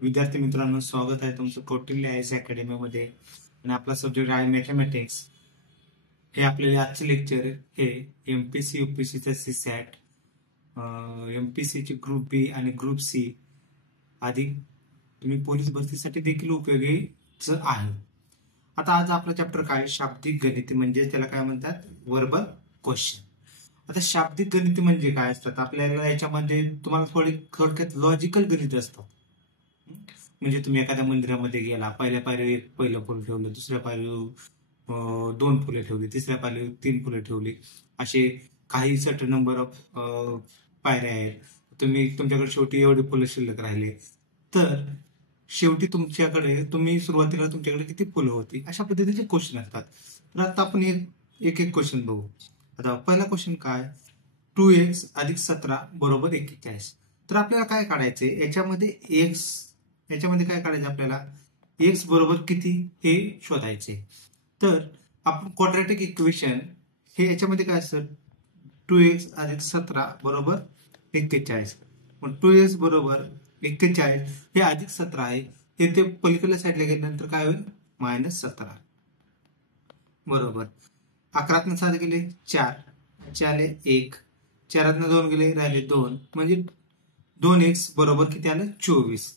विद्यार्थी मित्रांनो, स्वागत आहे तुमचं कौटिल्य आय एस अकॅडमीमध्ये. आणि आपला सब्जेक्ट आहे मॅथमॅटिक्स. हे आपल्याला आजचे लेक्चर हे एमपीसी युपीसीचं सीसॅट, एमपीसीची ग्रुप बी आणि ग्रुप सी आदी तुम्ही पोलीस भरतीसाठी देखील उपयोगीच आहे. आता आज आपला चॅप्टर काय, शाब्दिक गणित, म्हणजे त्याला काय म्हणतात, वर्बल क्वेश्चन. आता शाब्दिक गणित म्हणजे काय असतात, आपल्याला याच्यामध्ये तुम्हाला थोडक्यात लॉजिकल गणित असतात. म्हणजे तुम्ही एखाद्या मंदिरामध्ये गेला, पहिल्या पायरीवर एक पहिलं फुल ठेवलं, दुसऱ्या पायरीवर 2 फुले ठेवली, तिसऱ्या पायरीवर 3 फुले ठेवली, असे काही सर्टन नंबर ऑफ पायऱ्या आहेत. तुमच्याकडे शेवटी एवढे फुलं शिल्लक राहिले, तर शेवटी तुम्ही सुरुवातीला तुमच्याकडे किती फुलं होती, अशा पद्धतीचे क्वेश्चन असतात. तर आता आपण एक एक क्वेश्चन बघू. आता पहिला क्वेश्चन काय, 2x अधिक 17 बरोबर 41. तर आपल्याला काय काढायचंय याच्यामध्ये काय काढायचं, आपल्याला एक्स बरोबर किती हे शोधायचे. तर आपण क्वाड्रॅटिक इक्वेशन हे याच्यामध्ये काय असतं, 2x अधिक 17 बरोबर 41. मग 2x बरोबर 41 हे अधिक 17 आहे, हे ते पलीकडल्या साईडला गेल्यानंतर काय होईल, -17 बरोबर. 11 7 गेले 4, 4 1, 4 2 गेले राहिले 2, म्हणजे 2x बरोबर किती आलं, 24.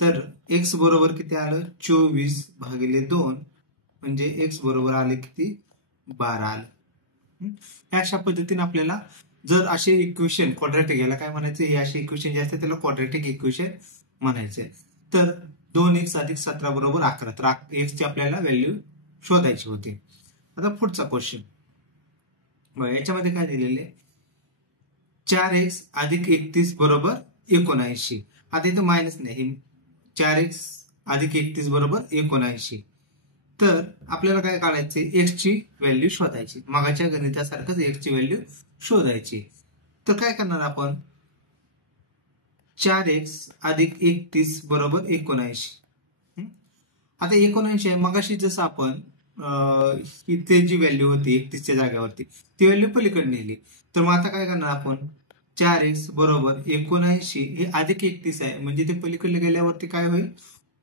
तर x बरोबर किती आलं, 24 भागिले 2, म्हणजे x बरोबर आले किती, 12 आलं. अशा पद्धतीने आपल्याला जर असे इक्वेशन क्वाड्रॅटिक, याला काय म्हणायचे, हे असे इक्वेशन जे असतात त्याला क्वाड्रॅटिक इक्वेशन म्हणायचे. तर 2x अधिक 17 बरोबर 11, तर x ची आपल्याला व्हॅल्यू शोधायची होती. आता पुढचा क्वेश्चन, याच्यामध्ये काय दिलेले, 4x अधिक 31 बरोबर 79. आता इथं मायनस नाही, 4x अधिक 31 बरोबर 79. तर आपल्याला काय काढायचे, एक्स ची व्हॅल्यू शोधायची. मागाच्या गणितासारखंच एक्स ची व्हॅल्यू शोधायची. तर काय करणार आपण, 4x अधिक 31 बरोबर 79. आता 79 आहे, मगाशी जसं आपण इथे जी व्हॅल्यू होती 31च्या जागेवरती, ती व्हॅल्यू पलीकडे नेली. तर मग आता काय करणार आपण, 4x बरोबर 79 हे अधिक 31 आहे, म्हणजे ते पलीकडे गेल्यावरती काय होईल,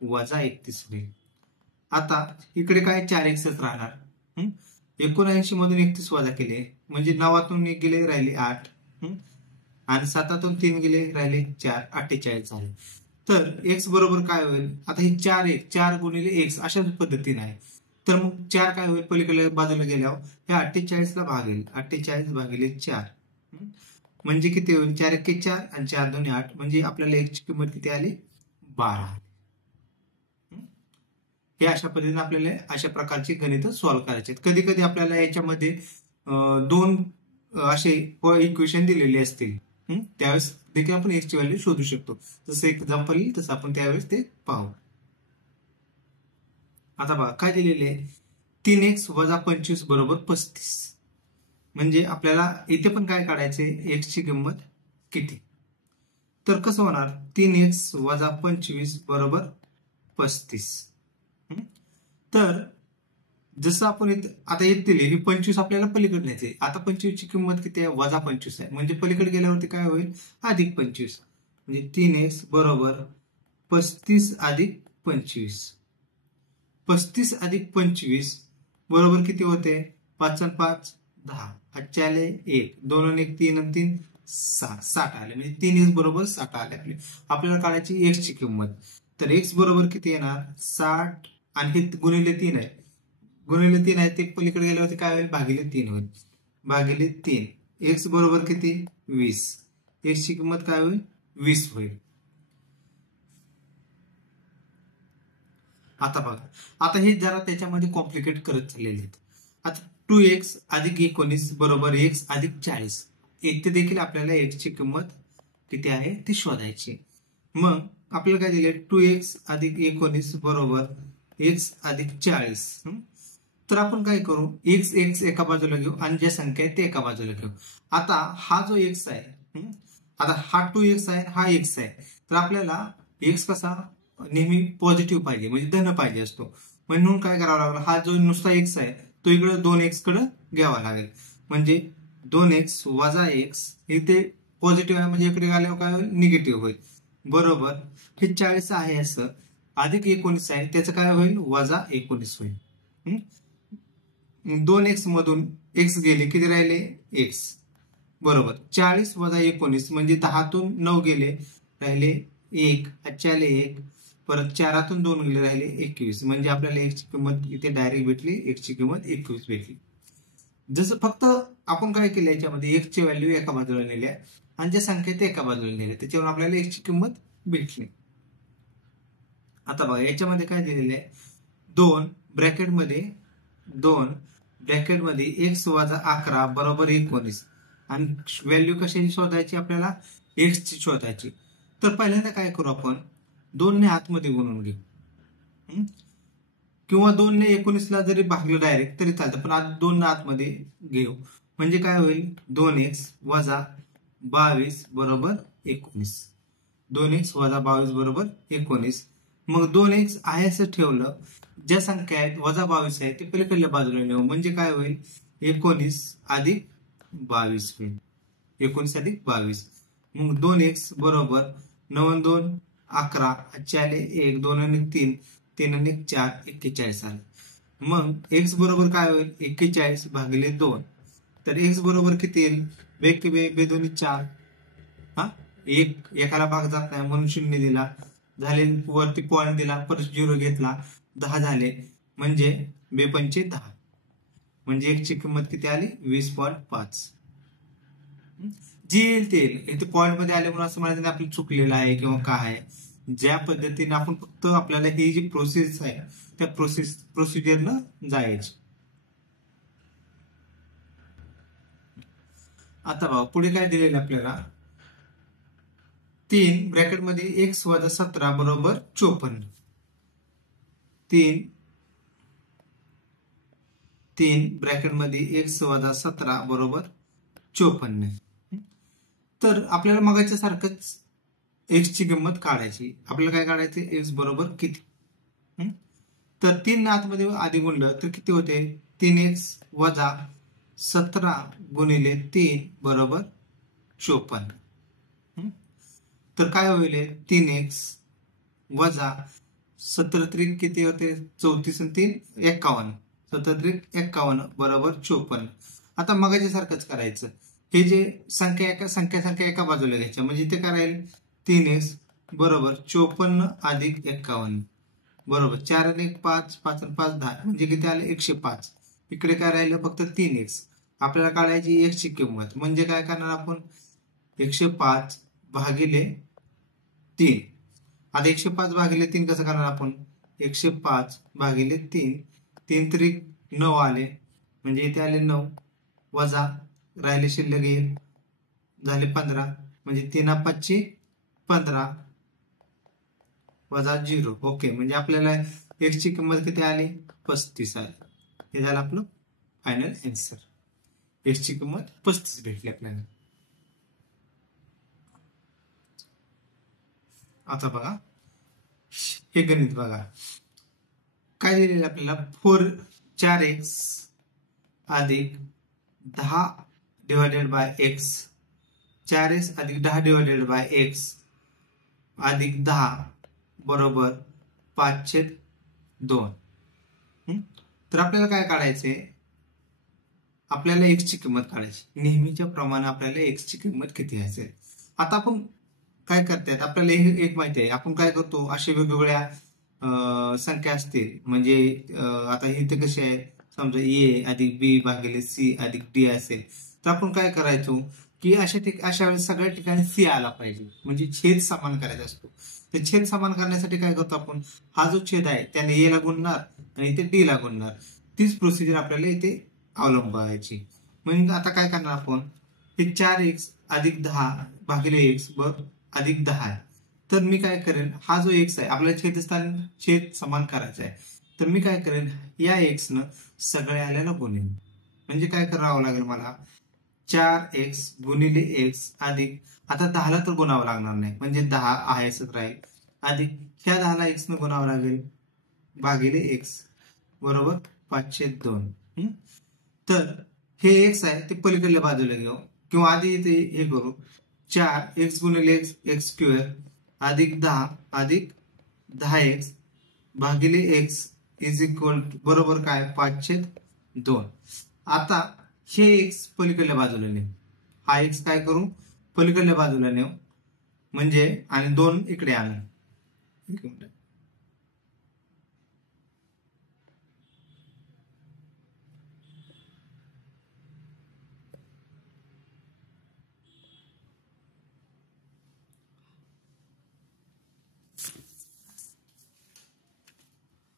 वजा 31 होईल. आता इकडे काय 4x राहणार, 79 मधून 31 वजा केले म्हणजे 9तून 1 गेले राहिले 8, आणि 7तून 3 गेले राहिले 4, 48 झाले. तर x बरोबर काय होईल, आता हे 4 गुणिले x अशाच पद्धतीने आहे. तर मग 4 काय होईल, पलीकडल्या बाजूला गेल्यावर हे 48 ला भागेल, 48 भागिले 4, म्हणजे किती होईल, 4 1 4 आणि 4 2 8, म्हणजे आपल्याला x ची किंमत किती आली, 12. हे अशा पद्धतीने आपल्याला अशा प्रकारची गणित सॉल्व्ह करायचे. कधी कधी आपल्याला याच्यामध्ये 2 असे इक्वेशन दिलेले असतील, त्यावेळेस देखील आपण एक्स ची व्हॅल्यू शोधू शकतो. जसं एक्झाम्पल येईल तसं आपण त्यावेळेस ते पाहू. आता बघा काय दिलेले आहे, 3x वजा 25 बरोबर 35. म्हणजे आपल्याला इथे पण काय काढायचे, एक्स ची किंमत किती. तर कसं होणार, 3x वजा 25 बरोबर 35. तर जसं आपण आता येतील ही 25 आपल्याला पलीकडे न्यायचे. आता 25 ची किंमत किती आहे, वजा 25 आहे, म्हणजे पलीकडे गेल्यावरती काय होईल, अधिक 25, म्हणजे 3x बरोबर 35 अधिक 25. 35 अधिक 25 बरोबर किती होते, 5 आणि 5 10, 5 आले 1, 2 आणि 1 3 आणि 3 60 आले, म्हणजे 3x बरोबर 60 आले. आपल्याला काढायची x ची किंमत. तर x बरोबर किती येणार, 60, आणि हे गुणिले 3 आहे, ते पलीकडे गेल्यावरती काय होईल, भागिले 3 होईल, भागिले 3. x बरोबर किती, 20. x ची किंमत काय होईल, 20 होईल. आता बघा, आता हे जरा त्याच्यामध्ये कॉम्प्लिकेट करत चाललेले आहेत. आता 2x अधिक 19 बरोबर x अधिक 40, इथे देखील आपल्याला x ची किंमत किती आहे ती शोधायची. मग आपल्याला काय दिले, 2x अधिक 19 बरोबर x अधिक 40. तर आपण काय करू, x एका बाजूला घेऊ आणि ज्या संख्या आहे ते एका बाजूला घेऊ. आता हा जो x आहे, आता हा 2x आहे, हा x आहे, तर आपल्याला x कसा नेहमी पॉझिटिव्ह पाहिजे, म्हणजे धन पाहिजे असतो. म्हणून काय करावं लागलं, हा जो नुसता x आहे तो इकडे 2x कडे घ्यावा लागेल, म्हणजे 2x वजा x, इथे पॉझिटिव्ह आहे म्हणजे इकडे आल्यावर काय होईल, निगेटिव्ह होईल. बरोबर हे 40 आहे असं अधिक 19 आहे त्याचं काय होईल वजा 19 होईल. 2x मधून x गेले किती राहिले x बरोबर 40 वजा 19 म्हणजे 10तून 9 गेले राहिले 1 आले 1 परत 4तून 2 गेले राहिले 21 म्हणजे आपल्याला x ची किंमत इथे डायरेक्ट भेटली x ची किंमत 21 भेटली. जसं फक्त आपण काय केलं याच्यामध्ये x ची व्हॅल्यू एका बाजूला नेली आहे आणि ज्या संख्या ते एका बाजूला नेल्या त्याच्यावर आपल्याला x ची किंमत भेटली. आता बघा याच्यामध्ये काय दिलेलं आहे 2 ब्रॅकेटमध्ये x वजा 11 बरोबर 19 आणि व्हॅल्यू कशाची शोधायची आपल्याला x ची शोधायची. तर पहिल्यांदा काय करू आपण 2 ने आतमध्ये गुणून घेऊ किंवा 2 ने 19 ला जरी भागलं डायरेक्ट तरी चालतं पण आज 2 ने आतमध्ये घेऊ म्हणजे काय होईल 2x वजा 22 बरोबर 19 2x वजा 22 बरोबर 19 मग 2x आहे असं ठेवलं ज्या संख्या आहेत वजा 22 आहे ते पलीकडल्या बाजूला नेऊ म्हणजे काय होईल 19 अधिक 22 होईल 19 अधिक 22 मग 2x बरोबर 9 2 11 आले 1 2 आणि 3 3 आणि 4 41 आले. मग x बरोबर काय होईल 41 भागिले 2 तर x बरोबर किती येईल बे दोन्ही 4 एक एकाला भाग जात नाही म्हणून 0 दिला झाले वरती पॉईंट दिला परत 0 घेतला 10 झाले म्हणजे बेपंचे 10 म्हणजे x ची किंमत किती आली 20.5 जी येईल ते इथे पॉईंट मध्ये आले म्हणून असं म्हणायचं नाही आपलं चुकलेलं आहे किंवा काय आहे ज्या पद्धतीने आपण फक्त आपल्याला ही जी प्रोसेस आहे त्या प्रोसिजरनं जायची. आता बघा पुढे काय दिलेलं आपल्याला 3 ब्रॅकेटमध्ये x वजा 17 बरोबर 54 3 ब्रॅकेटमध्ये x वजा 17 बरोबर 54 तर आपल्याला मगाच्या सारखंच x ची किंमत काढायची आपल्याला काय काढायचे x बरोबर किती तर 3 आतमध्ये आधी गुणलं तर किती होते 3x वजा 17 गुणिले 3 बरोबर 54 तर काय होईल 3x वजा 17 किती होते 34 आणि 3 51 17 51 बरोबर 54. आता मगाच्या सारखंच करायचं हे जे संख्या एका बाजूला घ्यायच्या म्हणजे इथे काय राहील 3x बरोबर 54 अधिक 51 बरोबर 4 आणि 1 5 5 आणि 5 10 म्हणजे किती आले 105 इकडे काय राहिलं फक्त 3x आपल्याला काढायची x ची किंमत म्हणजे काय करणार आपण 105 भागिले 3 आता 105 भागिले 3 कसं करणार आपण 105 भागिले 3 3 तरी 9 आले म्हणजे इथे आले 9 वजा राहिले शिल्लक 1 झाले 15 म्हणजे 3 5 15 वजा 0 ओके म्हणजे आपल्याला x ची किंमत किती आली 35 आली. हे झालं आपलं फायनल आन्सर x ची किंमत 35 भेटली आपल्याला. आता बघा हे गणित बघा काय दिलेलं आपल्याला 4x अधिक 10 डिवायडेड बाय x 4x अधिक 10 डिवायडेड बाय x अधिक 10 बरोबर 5/2 तर आपल्याला काय काढायचंय आपल्याला x ची किंमत काढायची नेहमीच्या प्रमाणे आपल्याला x ची किंमत किती असेल. आता आपण काय करतायत आपल्याला एक माहिती आहे आपण काय करतो अशा वेगवेगळ्या संख्या असतील म्हणजे आता इथे कसे आहे समजा a अधिक b भागिले c अधिक d असेल तर आपण काय करायचो की अशा वेळेस सगळ्या ठिकाणी c आला पाहिजे म्हणजे छेद समान करायचा असतो. ते छेद समान करण्यासाठी काय करतो आपण हा जो छेद आहे त्याने a ला गुणणार आणि इथे d ला गुणणार तीच प्रोसिजर आपल्याला इथे अवलंबायची. म्हणजे आता काय करणार आपण हे 4x अधिक 10 भागिले x अधिक 10 आहे तर मी काय करेन हा जो x आहे आपल्याला छेद समान करायचा आहे तर मी काय करेन या x न सगळ्या आल्याला गुणेन म्हणजे काय करावं लागेल मला 4x गुणिले x अधिक आता 10 ला तर गुणावं लागणार नाही म्हणजे 10 आहे असंच राहील अधिक ह्या 10 ला x न गुणावं लागेल भागिले x बरोबर 5/2 तर हे x आहे ते पलीकडल्या बाजूला घेऊ किंवा आधी इथे हे करू 4x गुणिले x x स्क्वेअर अधिक 10 अधिक 10x भागिले x इज इक्वल बरोबर काय 5/2. आता हे x पलीकडल्या बाजूला नेऊ, हा x काय करू पलीकडल्या बाजूला नेऊ म्हणजे आणि 2 इकडे आणू. एक मिनिट,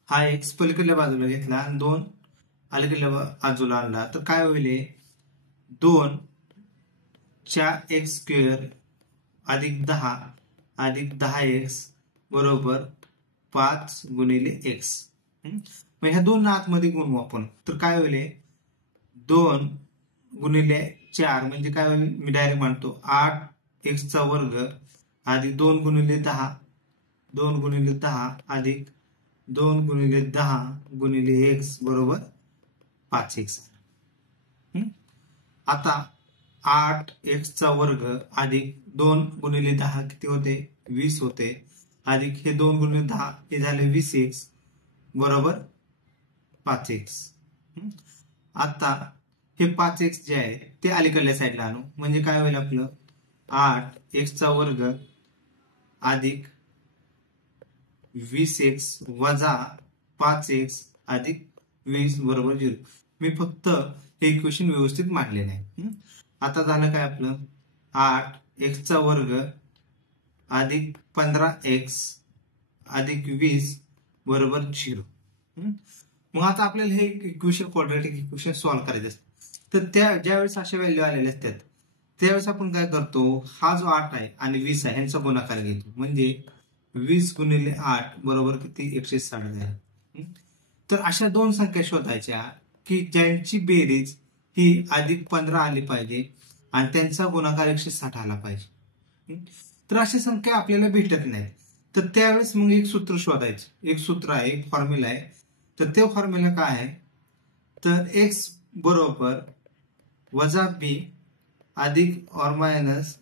हा x पलीकडल्या बाजूला घेतला आणि 2 अलीकडल्या बाजूला आणला तर काय होईल 2 च्या x² अधिक 10 अधिक 10x बरोबर 5 गुणिले x. मग ह्या 2 आतमध्ये गुणू आपण तर काय होईल 2 गुणिले 4 म्हणजे काय होईल मी डायरेक्ट म्हणतो 8x चा वर्ग अधिक 2 गुणिले 10 2 गुणिले 10 अधिक 2 गुणिले 10 गुणिले x बरोबर 5x. आता 8x चा वर्ग अधिक 2 गुणिले 10 किती होते 20 होते अधिक हे 2 गुणिले 10 हे झाले 20x बरोबर 5x. आता हे 5x जे आहे ते अलीकडल्या साईडला आणू म्हणजे काय होईल आपलं 8x चा वर्ग अधिक 20x वजा 5x अधिक 20 बरोबर 0. मी फक्त हे इक्वेशन व्यवस्थित मांडले नाही. आता झालं काय आपलं 8x चा वर्ग अधिक 15x अधिक 20 बरोबर 0. मग आता आपल्याला हे इक्वेशन क्वाड्रॅटिक इक्वेशन सॉल्व्ह करायचं असतं तर त्या ज्यावेळेस अशा व्हॅल्यू आलेल्या असतात त्यावेळेस आपण काय करतो हा जो 8 आहे आणि 20 आहे यांचा गुणाकार घेतो म्हणजे 20 गुणिले 8 बरोबर किती 160 झाली. तर अशा 2 संख्या शोधायच्या की ज्यांची बेरीज ही अधिक 15 आली पाहिजे आणि त्यांचा गुणाकार 160 आला पाहिजे. तर अशा संख्या आपल्याला भेटत नाहीत तर त्यावेळेस मग एक सूत्र शोधायचं. एक सूत्र आहे एक फॉर्म्युला आहे तर ते फॉर्म्युला काय आहे तर x बरोबर वजा b अधिक और मायनस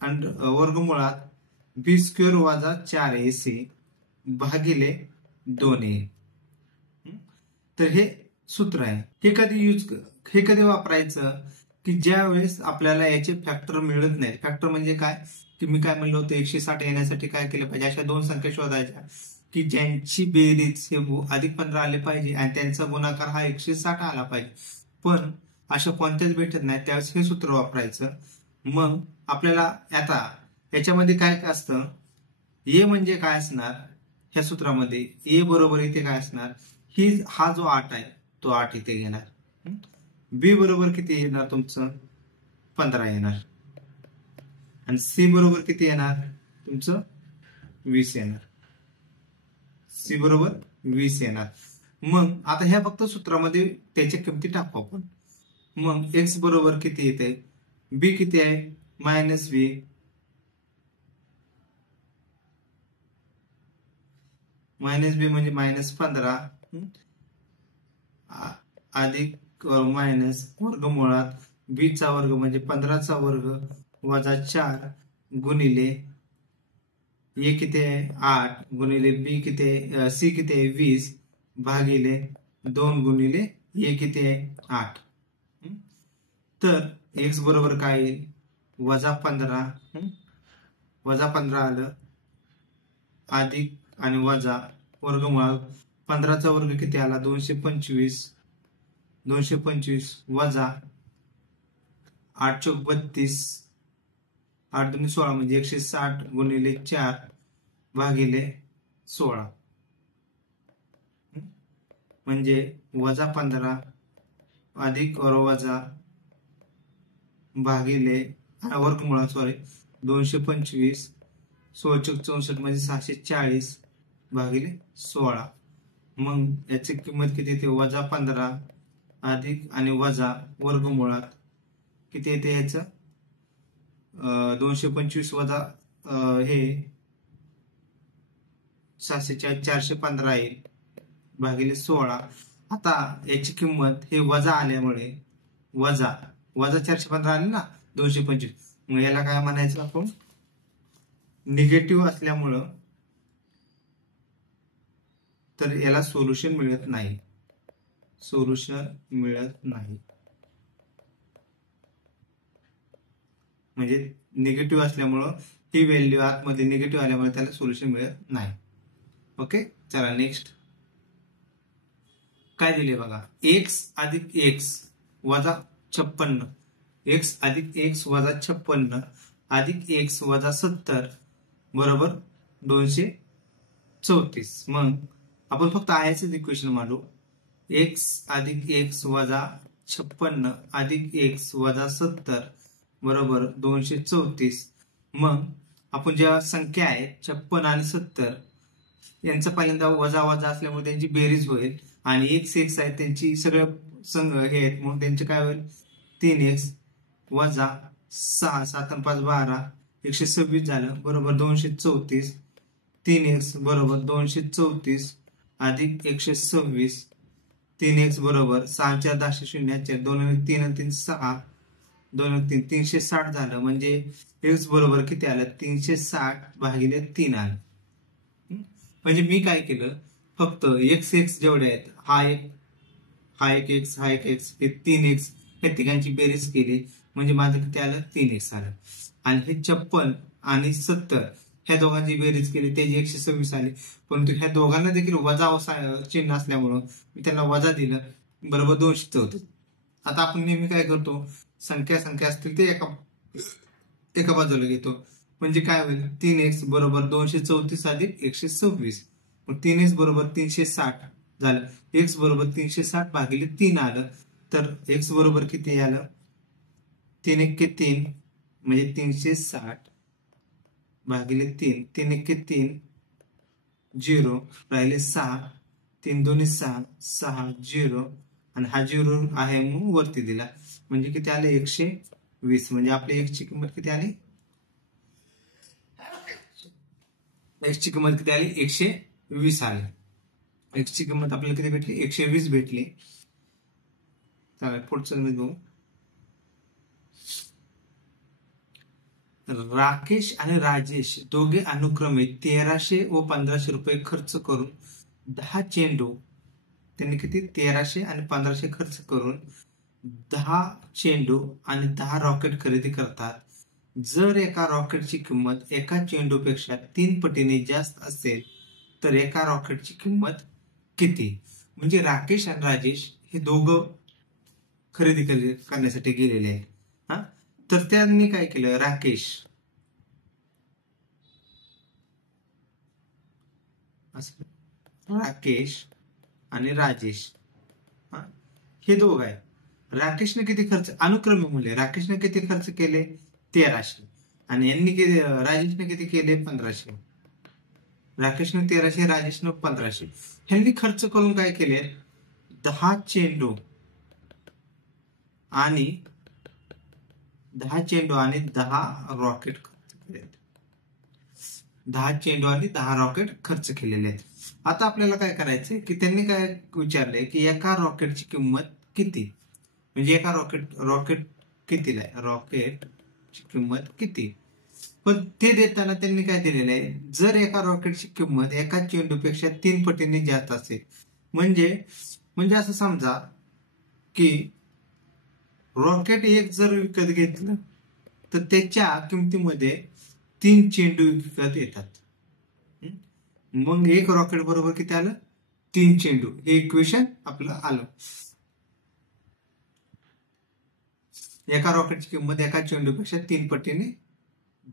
वर्गमुळात b² वजा 4ac भागिले 2a. तर हे सूत्र आहे. हे कधी वापरायचं की ज्या वेळेस आपल्याला याचे फॅक्टर मिळत नाही. फॅक्टर म्हणजे काय की मी काय म्हणलं होतं 160 येण्यासाठी काय केलं पाहिजे अशा 2 संख्या शोधायच्या की ज्यांची बेरीज हे अधिक 15 आले पाहिजे आणि त्यांचा गुणाकार हा 160 आला पाहिजे. पण अशा कोणत्याच भेटत नाही त्यावेळेस हे सूत्र वापरायचं. मग आपल्याला आता याच्यामध्ये काय असतं ए म्हणजे काय असणार ह्या सूत्रामध्ये ए बरोबर इथे काय असणार हा जो 8 आहे तो 8 इथे घेणार. बी बरोबर किती येणार तुमचं 15 येणार आणि सी बरोबर किती येणार तुमचं 20 येणार. सी बरोबर 20 येणार. मग आता ह्या फक्त सूत्रामध्ये त्याच्या किमती टाकू आपण. मग एक्स बरोबर किती येते बी किती आहे मायनस बी म्हणजे मायनस 15 अधिक मायनस वर्गमुळात बी चा वर्ग म्हणजे 15 चा वर्ग वजा 4 गुणिले ए किती आहे 8 गुणिले बी किती आहे सी किती आहे 20 भागिले 2 गुणिले ए किती आहे 8. तर एक्स बरोबर काय येईल वजा 15 आलं अधिक आणि वजा वर्गमुळात 15 चा वर्ग किती आला 225 वजा 8 चौक 32 8 दुनी 16 म्हणजे 160 गुणिले 4 भागिले 16 म्हणजे वजा 15 अधिक और वजा भागिले वर्गमुळात 225 16 चौक 64 म्हणजे 640 भागिले 16. मग याची किंमत किती येते वजा 15 अधिक आणि वजा वर्गमुळात किती येते याचं 225 वजा हे 640 415 येईल भागिले 16. आता याची किंमत हे वजा आल्यामुळे वजा 415 आले ना 225 मग याला काय म्हणायचं आपण निगेटिव्ह असल्यामुळं तर याला सोल्युशन मिळत नाही, सोल्युशन मिळत नाही. म्हणजे निगेटिव्ह असल्यामुळं ही व्हॅल्यू आतमध्ये निगेटिव्ह आल्यामुळे त्याला सोल्युशन मिळत नाही. ओके, चला नेक्स्ट काय दिले बघा. एक्स अधिक एक्स वजा 56, एक्स अधिक एक्स वजा 56 अधिक एक्स वजा 70 बरोबर 234. मग आपण फक्त आयचं इक्वेशन मांडू. एक्स अधिक एक्स वजा 56 अधिक एक्स वजा 70 बरोबर 234. मग आपण ज्या संख्या आहेत 56 आणि 70 यांचा पहिल्यांदा वजा वजा असल्यामुळे त्यांची बेरीज होईल आणि एक्स एक्स आहे त्यांची सगळं संघ हे आहेत म्हणून त्यांचे काय होईल 3x वजा 6 7 आणि 5 12 126 झालं बरोबर 234. 3x बरोबर 234 अधिक 126. 3x बरोबर 6 4 10 0 2 3 आणि 3 6 2 3 360 झालं. म्हणजे x बरोबर किती आलं 360 भागिले 3 आलं. म्हणजे मी काय केलं फक्त एक्स एक्स जेवढे आहेत हा एक एक्स हा एक एक्स हे 3x या तिघांची बेरीज केली म्हणजे माझं किती आलं 3x आलं. आणि हे 56 आणि 70 ह्या दोघांची बेरीज केली त्याची 126 आली. परंतु ह्या दोघांना देखील वजा चिन्ह असल्यामुळं मी त्यांना वजा दिलं बरोबर 234. आता आपण नेहमी काय करतो संख्या असतील ते एका बाजूला घेतो म्हणजे काय होईल 3x बरोबर 234 अधिक 126. मग 3x बरोबर 360 झालं. x बरोबर 360 भागिले 3 आलं. तर x बरोबर किती आलं 3 1 3 म्हणजे 360 भागिले 3 3 1 3 0 राहिले 6 3 2 6 6 0 आणि हा 0 आहे म्हणून वरती दिला म्हणजे किती आले 120. म्हणजे आपल्या x ची किंमत किती आली x ची किंमत किती आली 120 आली. x ची किंमत आपल्याला किती भेटली 120 भेटली. पुढचं मी घेऊ. राकेश आणि राजेश दोघे अनुक्रमे 1300 व 1500 रुपये खर्च करून 10 चेंडू त्यांनी किती 1300 आणि 1500 खर्च करून 10 चेंडू आणि 10 रॉकेट खरेदी करतात. जर एका रॉकेटची किंमत एका चेंडूपेक्षा 3 पटीने जास्त असेल तर एका रॉकेटची किंमत किती. म्हणजे राकेश आणि राजेश हे दोघं खरेदी करण्यासाठी गेलेले आहेत. हा तर त्यांनी काय केलं राकेश आणि राजेश हे दोघ आहे. राकेशने किती खर्च अनुक्रमे मूल्य राकेशने किती खर्च केले 1300 आणि यांनी किती राजेशने किती केले 1500. राकेशने 1300 राजेशने 1500. ह्यांनी खर्च करून काय केले 10 चेंडू आणि 10 रॉकेट खर्च केले. 10 चेंडू आणि 10 रॉकेट खर्च केलेले आहेत. आता आपल्याला काय करायचंय की त्यांनी काय विचारलंय की एका रॉकेटची किंमत किती. म्हणजे एका रॉकेट कितीला आहे रॉकेटची किंमत किती. पण ते देताना त्यांनी काय दिलेलं आहे जर एका रॉकेटची किंमत एका चेंडूपेक्षा 3 पटीने जास्त असेल म्हणजे असं समजा की रॉकेट एक जर विकत घेतलं तर त्याच्या किमतीमध्ये 3 चेंडू विकत येतात. मग एक रॉकेट बरोबर किती आलं 3 चेंडू. हे इक्वेशन आपलं आलं. एका रॉकेटची किंमत एका चेंडूपेक्षा 3 पटीने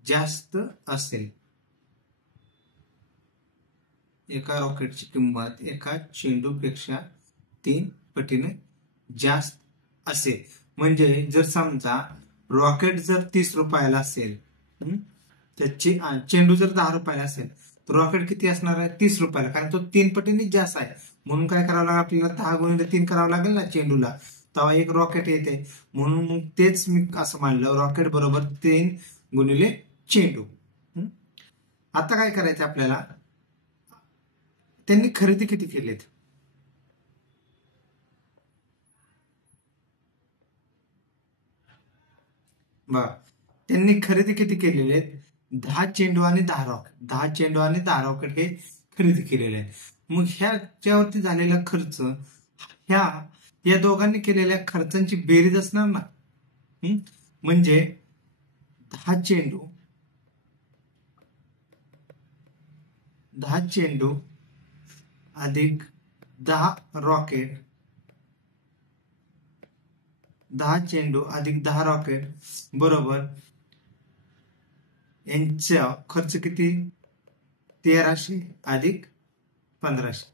जास्त असेल. एका रॉकेटची किंमत एका चेंडूपेक्षा 3 पटीने जास्त असेल. म्हणजे जर समजा रॉकेट जर 30 रुपयाला असेल त्याची चेंडू जर 10 रुपयाला असेल तर रॉकेट किती असणार आहे 30 रुपयाला कारण तो 3 पटीने जास्त आहे. म्हणून काय करावं लागेल आपल्याला 10 गुणिले 3 करावं लागेल ना चेंडूला तेव्हा एक रॉकेट येते. म्हणून मग तेच मी असं मानलं रॉकेट बरोबर 3 गुणिले चेंडू. आता काय करायचं आपल्याला त्यांनी खरेदी किती केलेत बघा. त्यांनी खरेदी किती केलेले आहेत 10 चेंडू आणि 10 रॉकेट, 10 चेंडू आणि 10 रॉकेट हे खरेदी केलेले आहे. मग ह्याच्यावरती झालेला खर्च ह्या या दोघांनी केलेल्या खर्चांची बेरीज असणार ना. म्हणजे 10 चेंडू 10 चेंडू अधिक 10 रॉकेट, 10 चेंडू अधिक 10 रॉकेट बरोबर यांचा खर्च किती, 1300 अधिक 1500,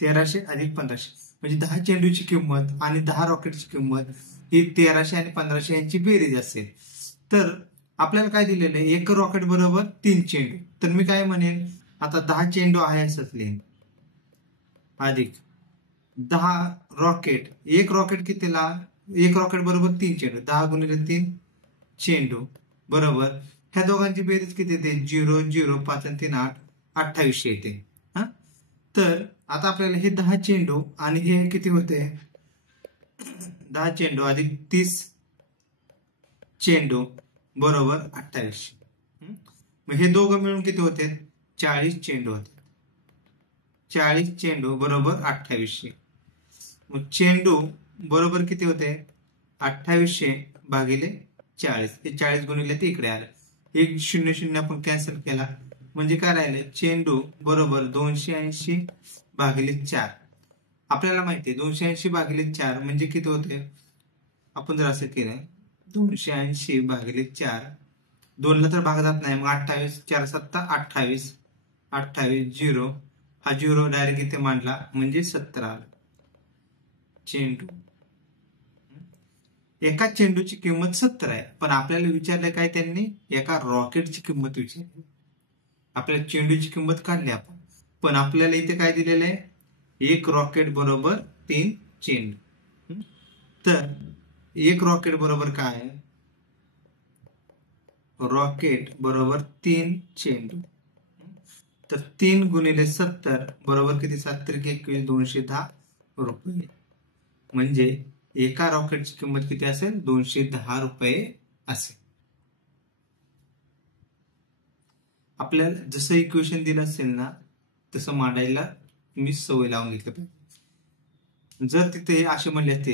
1300 अधिक 1500 म्हणजे 10 चेंडूची किंमत आणि 10 रॉकेटची किंमत ही 1300 आणि 1500 यांची बेरीज असेल. तर आपल्याला काय दिलेलं आहे, एक रॉकेट बरोबर 3 चेंडू. तर मी काय म्हणेन, आता 10 चेंडू आहे असंच लिहिन अधिक 10 रॉकेट, एक रॉकेट कितीला, एक रॉकेट बरोबर 3 चेंडू, 10 गुणिले 3 चेंडू बरोबर ह्या दोघांची बेरीज किती येते, 0 0 5 आणि 3 8, 2800 येते. हा, तर आता आपल्याला हे 10 चेंडू आणि हे किती होते, 10 चेंडू अधिक 30 चेंडू बरोबर 2800. मग हे दोघं मिळून किती होते, 40 चेंडू होते. 40 चेंडू बरोबर 2800. मग चेंडू बरोबर किती होते, 2800 भागिले 40. हे 40 गुणिले ते इकडे आलं, एक 0 0 आपण कॅन्सल केला म्हणजे काय राहिले, चेंडू बरोबर 280 भागिले 4. आपल्याला माहिती आहे 280 भागिले 4 म्हणजे किती होते, आपण जर असं केलं 280 भागिले 4, 2 ला तर भाग जात नाही, मग 28 4 7 28, 28 0, हा 0 डायरेक्ट इथे मांडला म्हणजे 17 चेंडू. एका चेंडूची किंमत 70 आहे, पण आपल्याला विचारलं काय, त्यांनी एका रॉकेटची किंमत विचारली. आपल्याला चेंडूची किंमत काढली आपण, पण आपल्याला इथे काय दिलेलं आहे, एक रॉकेट बरोबर 3 चेंडू. तर एक रॉकेट बरोबर काय, रॉकेट बरोबर 3 चेंडू. तर 3 गुणिले 70 बरोबर किती, 7 21 210 रुपये. म्हणजे एका रॉकेटची किंमत किती असेल, 210 रुपये असेल. आपल्याला जसं इक्वेशन दिलं असेल ना तसं मांडायला मी सवय लावून घेतलं पाहिजे. जर तिथे असे म्हणले असते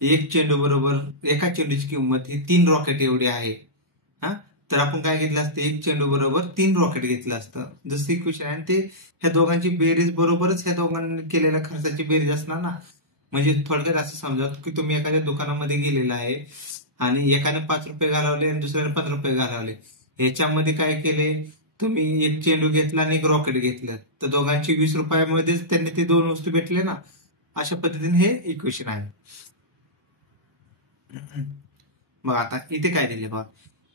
एक चेंडू बरोबर, एका चेंडूची किंमत ही 3 रॉकेट एवढी आहे, हा, तर आपण काय घेतलं असतं, एक चेंडू बरोबर 3 रॉकेट घेतलं असतं जसं इक्वेशन आहे. ते ह्या दोघांची बेरीज बरोबरच ह्या दोघांनी केलेल्या खर्चाची बेरीज असणार ना. म्हणजे थोडक्यात असं समजा की तुम्ही एखाद्या दुकानामध्ये गेलेला आहे आणि एकाने 5 रुपये घालवले आणि दुसऱ्याने 15 रुपये घालवले. ह्याच्यामध्ये काय केले, तुम्ही एक चेंडू घेतला आणि एक रॉकेट घेतलं, तर दोघांची 20 रुपयामध्येच त्यांनी ते दोन वस्तू भेटले ना. अशा पद्धतीने हे इक्वेशन आहे. मग आता इथे काय दिले बघा,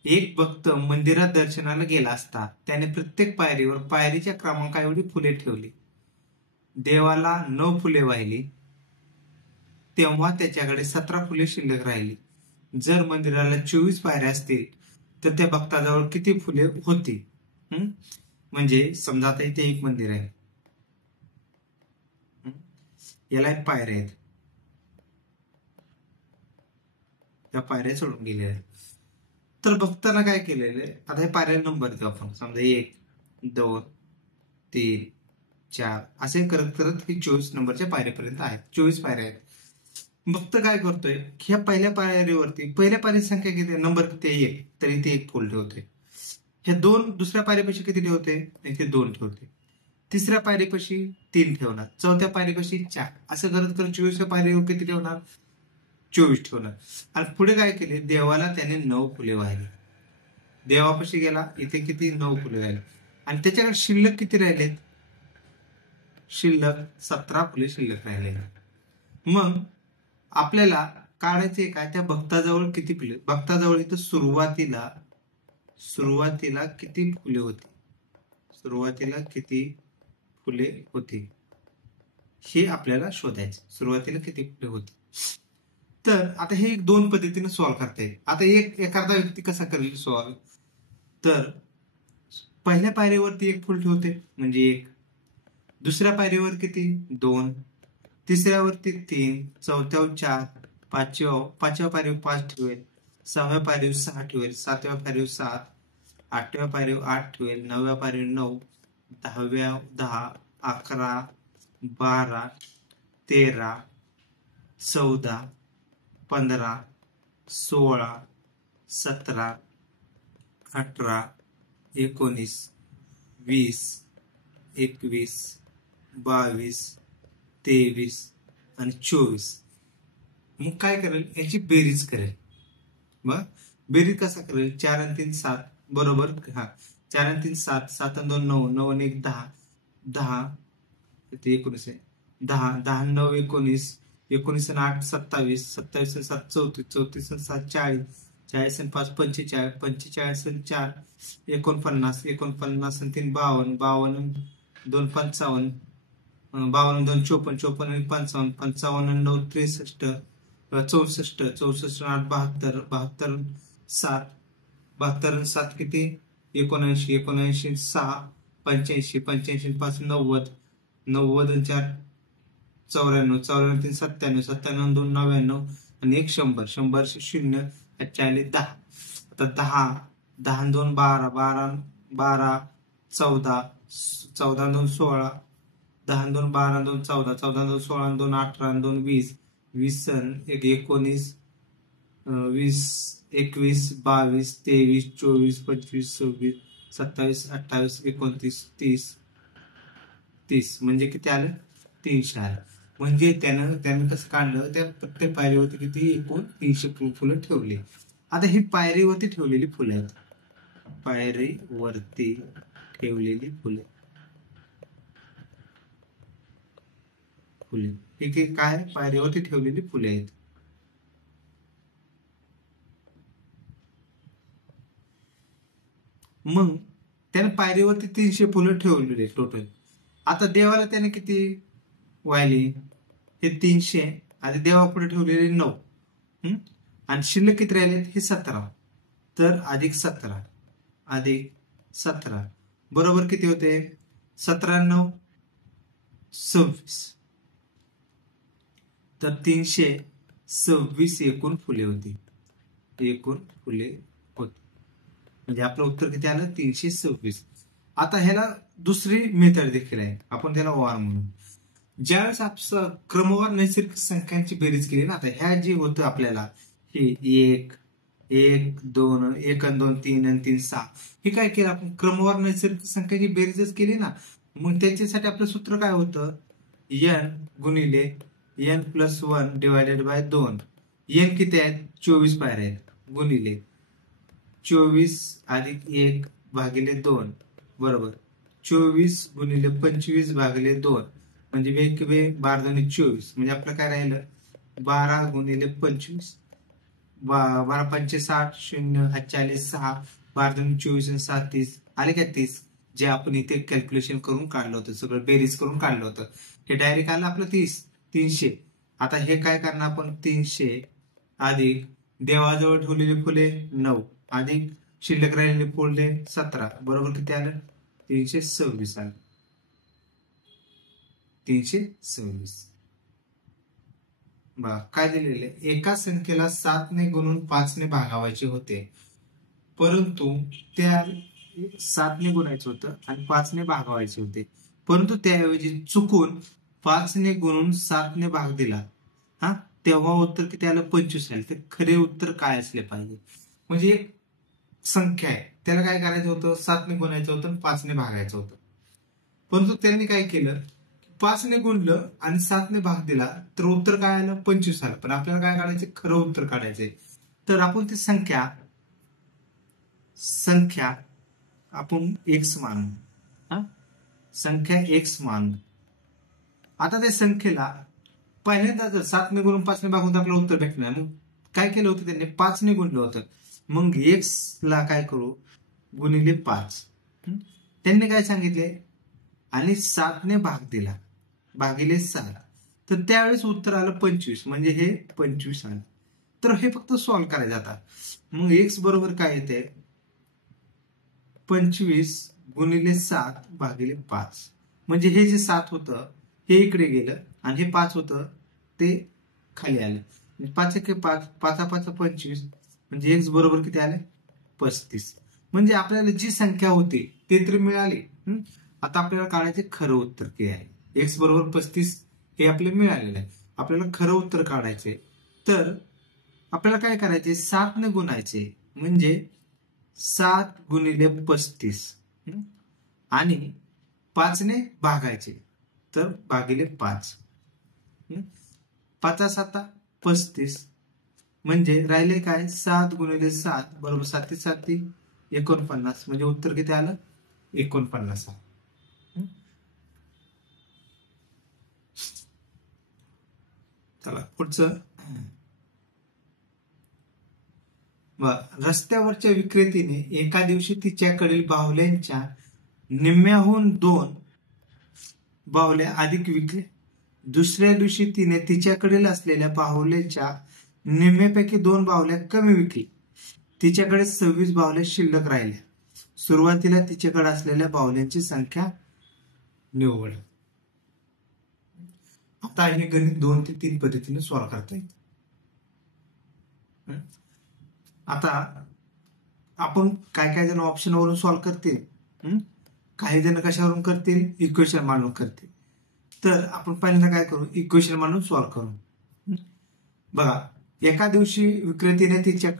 एक भक्त मंदिरात दर्शनाला गेला असता त्याने प्रत्येक पायरीवर पायरीच्या क्रमांका एवढी फुले ठेवली. देवाला 9 फुले वाहिली, तेव्हा त्याच्याकडे 17 फुले शिल्लक राहिली. जर मंदिराला 24 पायऱ्या असतील तर त्या भक्ताजवळ किती फुले होती. म्हणजे समजा आता इथे एक मंदिर आहे, याला एक पायऱ्या आहेत, त्या पायऱ्या सोडून गेलेल्या आहेत. तर भक्तांना काय केलेलं आहे, आता हे पायऱ्या नंबर देऊ आपण, समजा 1 2 3 4 असे करत करत हे 24 नंबरच्या पायऱ्यापर्यंत आहेत. 24 पायऱ्या आहेत. भक्त काय करतोय, ह्या पहिल्या पायरीवरती पहिल्या पायरीची संख्या किती, नंबर किती आहे 1, तर इथे 1 फुल ठेवते. ह्या दुसऱ्या पायरीपाशी किती ठेवते, इथे 2 ठेवते. तिसऱ्या पायरीपाशी 3 ठेवणार, चौथ्या पायरीपाशी 4, असं करत करत 24व्या पायरीवर किती ठेवणार, 24 ठेवणार. आणि पुढे काय केले, देवाला त्याने 9 फुले वाहिली. देवापाशी गेला, इथे किती 9 फुले वाहिली आणि त्याच्याकडे शिल्लक किती राहिलेत, शिल्लक 17 फुले शिल्लक राहिले. मग आपल्याला काढायचे काय, त्या भक्ताजवळ किती फुले, भक्ताजवळ इथं सुरुवातीला किती फुले होती, सुरुवातीला किती फुले होती हे आपल्याला शोधायचं. सुरुवातीला किती फुले होती. तर आता हे 2 पद्धतीने सॉल्व्ह करता येईल. आता एखादा व्यक्ती कसा करेल सॉल्व्ह, तर पहिल्या पायरीवरती 1 फुल ठेवते म्हणजे 1, दुसऱ्या पायरीवर किती 2, तिसऱ्यावरती 3, चौथ्यावर 4, पाचव्या पायरीवर 5 ठेवेल, 6व्या पायरीवर 6 ठेवेल, 7व्या पायरीवर 7, 8व्या पायरीवर 8 ठेवेल, 9व्या पायरीवर 9, 10व्या 10, 11, 12, 13, 14, 15, 16, 17, 18, 19, 20, 21, 22, 23 आणि 24. मग काय करेल, याची बेरीज करेल. मग बेरीज कसा करेल, 4 आणि 3 7 बरोबर. 4 आणि 3 7, 7 आणि 2 9, 9 आणि 1 10, 10 ते 19 आहे, 10, 10 आणि 9 19, 19 आणि 8 27, 27 आणि 7 34, 34 आणि 7 40, 40 आणि 5 45, 45 आणि 4 49, 49 आणि 3 52, 52 आणि 2 55, 52 आणि 2 54, 54 आणि 55, 55 आणि 9 63, 64, 64 आणि 8 72, 72 7, 72 आणि 7 किती 79, 79 6 85, 85 5 90, 90 आणि 4 94, 94 3 97, 97 2 99 आणि 1 100, 100 0 40 10. आता 10, 10 आणि 2 12, 12, 12 14, 14 आणि 2 16, 10 आणि 2 12 आणि 2 14, 14 आणि 2 16 आणि 2 18 आणि 2 20, 20 आणि 1 19, 20, 21, 22, 23, 24, 25, 26, 27, 28, 29, 30, 30 म्हणजे किती आलं, 300 आलं. म्हणजे त्यानं कसं काढलं, त्या प्रत्येक पायरीवरती किती एकूण 300 फुलं ठेवली. आता ही पायरीवरती ठेवलेली फुलं आहेत, पायरीवरती ठेवलेली फुले हे काय, पायरीवरती ठेवलेली फुले आहेत. मग त्याने पायरीवरती 300 फुलं ठेवलेली टोटल. आता देवाला त्याने किती वाहिली, हे 300 आणि देवापुढे ठेवलेले 9, आणि शिल्लक किती राहिले, हे 17. तर अधिक 17 अधिक 17 बरोबर किती होते, 17 9 26. तर 326 एकूण फुले होती, एकूण फुले होती. म्हणजे आपलं उत्तर किती आलं, 326. आता ह्याला दुसरी मेथड देखील आहे, आपण त्याला ओआर म्हणून. ज्यावेळेस आपण क्रमवार नैसर्गिक संख्यांची बेरीज केली ना, आता ह्या जे होतं आपल्याला हे 1 1 2 1 आणि 2 3 आणि 3 6, हे काय केलं आपण, क्रमवार नैसर्गिक संख्यांची बेरीजच केली ना. मग त्याच्यासाठी आपलं सूत्र काय होतं, n गुणिले n plus 1 divided by 2. n किती आहेत, 24 पायऱ्या आहेत, गुणिले 24 अधिक 1 भागिले 2 बरोबर 24 गुणिले 25 भागिले 2 म्हणजे वेगवे 12 आणि 24. म्हणजे आपलं काय राहिलं, 12 गुणिले 25, 12 पंचे 60, 0 40 6, 12 आणि 24 आणि 7 30 आले का 30. जे आपण इथे कॅल्क्युलेशन करून काढलं होतं, सगळं बेरीज करून काढलं होतं, हे डायरेक्ट आलं आपलं 300. आता हे काय करणार आपण, 300 अधिक देवाजवळ ठेवलेली फुले 9 अधिक शिल्लक राहिलेली फुले 17 बरोबर किती आलं, 326 आलं, 326. बघा काय दिलेलं आहे, एका संख्येला 7 ने गुणून 5 ने भागावायचे होते, परंतु त्या 7 ने गुणायचं होतं आणि 5 ने भागवायचे होते, परंतु त्याऐवजी चुकून 5 ने गुणून 7 ने भाग दिला, तेव्हा उत्तर किती आलं, 25 आलं. तर खरे उत्तर काय असले पाहिजे, म्हणजे एक संख्या आहे, त्याला काय करायचं होतं, 7 ने गुणायचं होतं आणि 5 ने भागायचं होतं, परंतु त्यांनी काय केलं, 5 ने गुणलं आणि 7 ने भाग दिला, तर उत्तर काय आलं, 25 आलं. पण आपल्याला काय काढायचं, खरं उत्तर काढायचंय. तर आपण ती संख्या आपण x मानू, संख्या x मानू. आता त्या संख्येला पहिल्यांदा जर 7 ने गुणून 5 ने भागून आपलं उत्तर भेटणार, मग काय केलं होतं त्यांनी, 5 ने गुणलं होतं. मग x ला काय करू, गुणिले 5. त्यांनी काय सांगितले, आणि 7 ने भाग दिला भागिले 7, तर त्यावेळेस उत्तर आलं 25, म्हणजे हे 25 आलं. तर हे फक्त सॉल्व्ह करायचं आता. मग x बरोबर काय येते, 25 गुणिले 7 भागिले 5. म्हणजे हे जे 7 होतं हे इकडे गेलं आणि हे 5 होतं ते खाली आलं. 5 1 5, 5 5 25, म्हणजे x बरोबर किती आले, 35. म्हणजे आपल्याला जी संख्या होती ते तरी मिळाली. आता आपल्याला काढायचे खरं उत्तर किती आहे. एक्स बरोबर 35 हे आपल्याला मिळालेलं आहे. आपल्याला खरं उत्तर काढायचे तर आपल्याला काय करायचे, 7 ने गुणायचे म्हणजे 7 गुणिले 35 आणि 5 ने भागायचे तर भागिले 5. 5 7 35 म्हणजे राहिले काय, 7 गुणिले 7 बरोबर 7 7 49 म्हणजे उत्तर किती आलं 49. चला पुढचं. रस्त्यावरच्या विक्रेतीने एका दिवशी तिच्याकडील बाहुल्यांच्या निम्म्याहून 2 बाहुल्या अधिक विकले. दुसऱ्या दिवशी तिने तिच्याकडील असलेल्या बाहुल्याच्या निम्म्यापैकी 2 बाहुल्या कमी विकली. तिच्याकडे 26 बाहुल्या शिल्लक राहिल्या. सुरुवातीला तिच्याकडे असलेल्या बाहुल्यांची संख्या निवड. आता हे गणित 2 ते 3 पद्धतीने सॉल्व्ह करता येईल. आता आपण काय जण ऑप्शन वरून सॉल्व्ह करतील, काही जण कशावरून करतील, इक्वेशन मांडून करतील. तर आपण पहिल्यांदा काय करू, इक्वेशन मांडून सॉल्व्ह करू. बघा, एका दिवशी विक्रेतीने तिच्या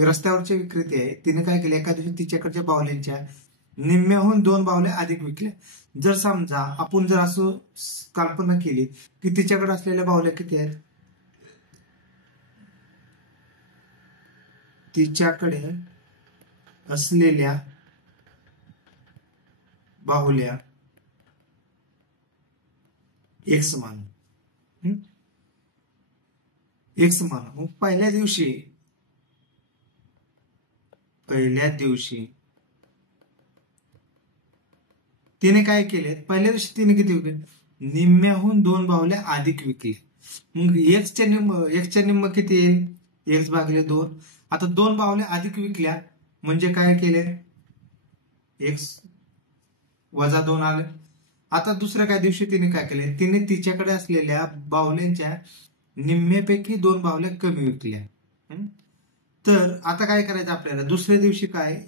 रस्त्यावरची विक्रेती आहे, तिने काय केलं, एका दिवशी तिच्याकडच्या बाहुल्यांच्या निम्म्याहून 2 बाहुल्या अधिक विकल्या. जर समजा आपण जर असं कल्पना केली की तिच्याकडे असलेल्या बाहुल्या किती आहेत, तिच्याकडे असलेल्या बाहुल्या एक समान मग पहिल्या दिवशी तिने काय केले, पहिल्या दिवशी तिने किती विकले, निम्म्याहून 2 बाहुल्या अधिक विकली. मग एक्सच्या निम्म किती येईल, एक्स भागिले 2. आता 2 बाहुल्या अधिक विकल्या म्हणजे काय केले, एक्स वजा 2 आले. आता दुसऱ्या काय दिवशी तिने काय केले, तिने तिच्याकडे असलेल्या बाहुल्यांच्या निम्म्यापैकी 2 बाहुल्या कमी विकल्या. तर आता काय करायचं आपल्याला, दुसऱ्या दिवशी काय,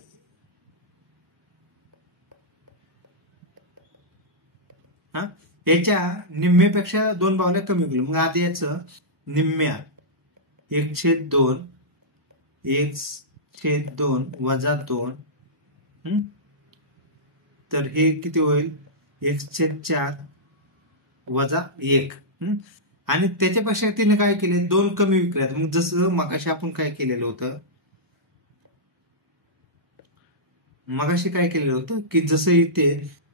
याच्या निम्म्यापेक्षा 2 बाहुल्या कमी विकल्या. मग आधी याचं निम्म्या 1/2 1/2 वजा 2, तर हे किती होईल, 1/4 वजा 1. आणि त्याच्यापेक्षा तिने काय केले, 2 कमी विकल्यात. मग जसं मगाशी आपण काय केलेलं होतं, की जसं इथे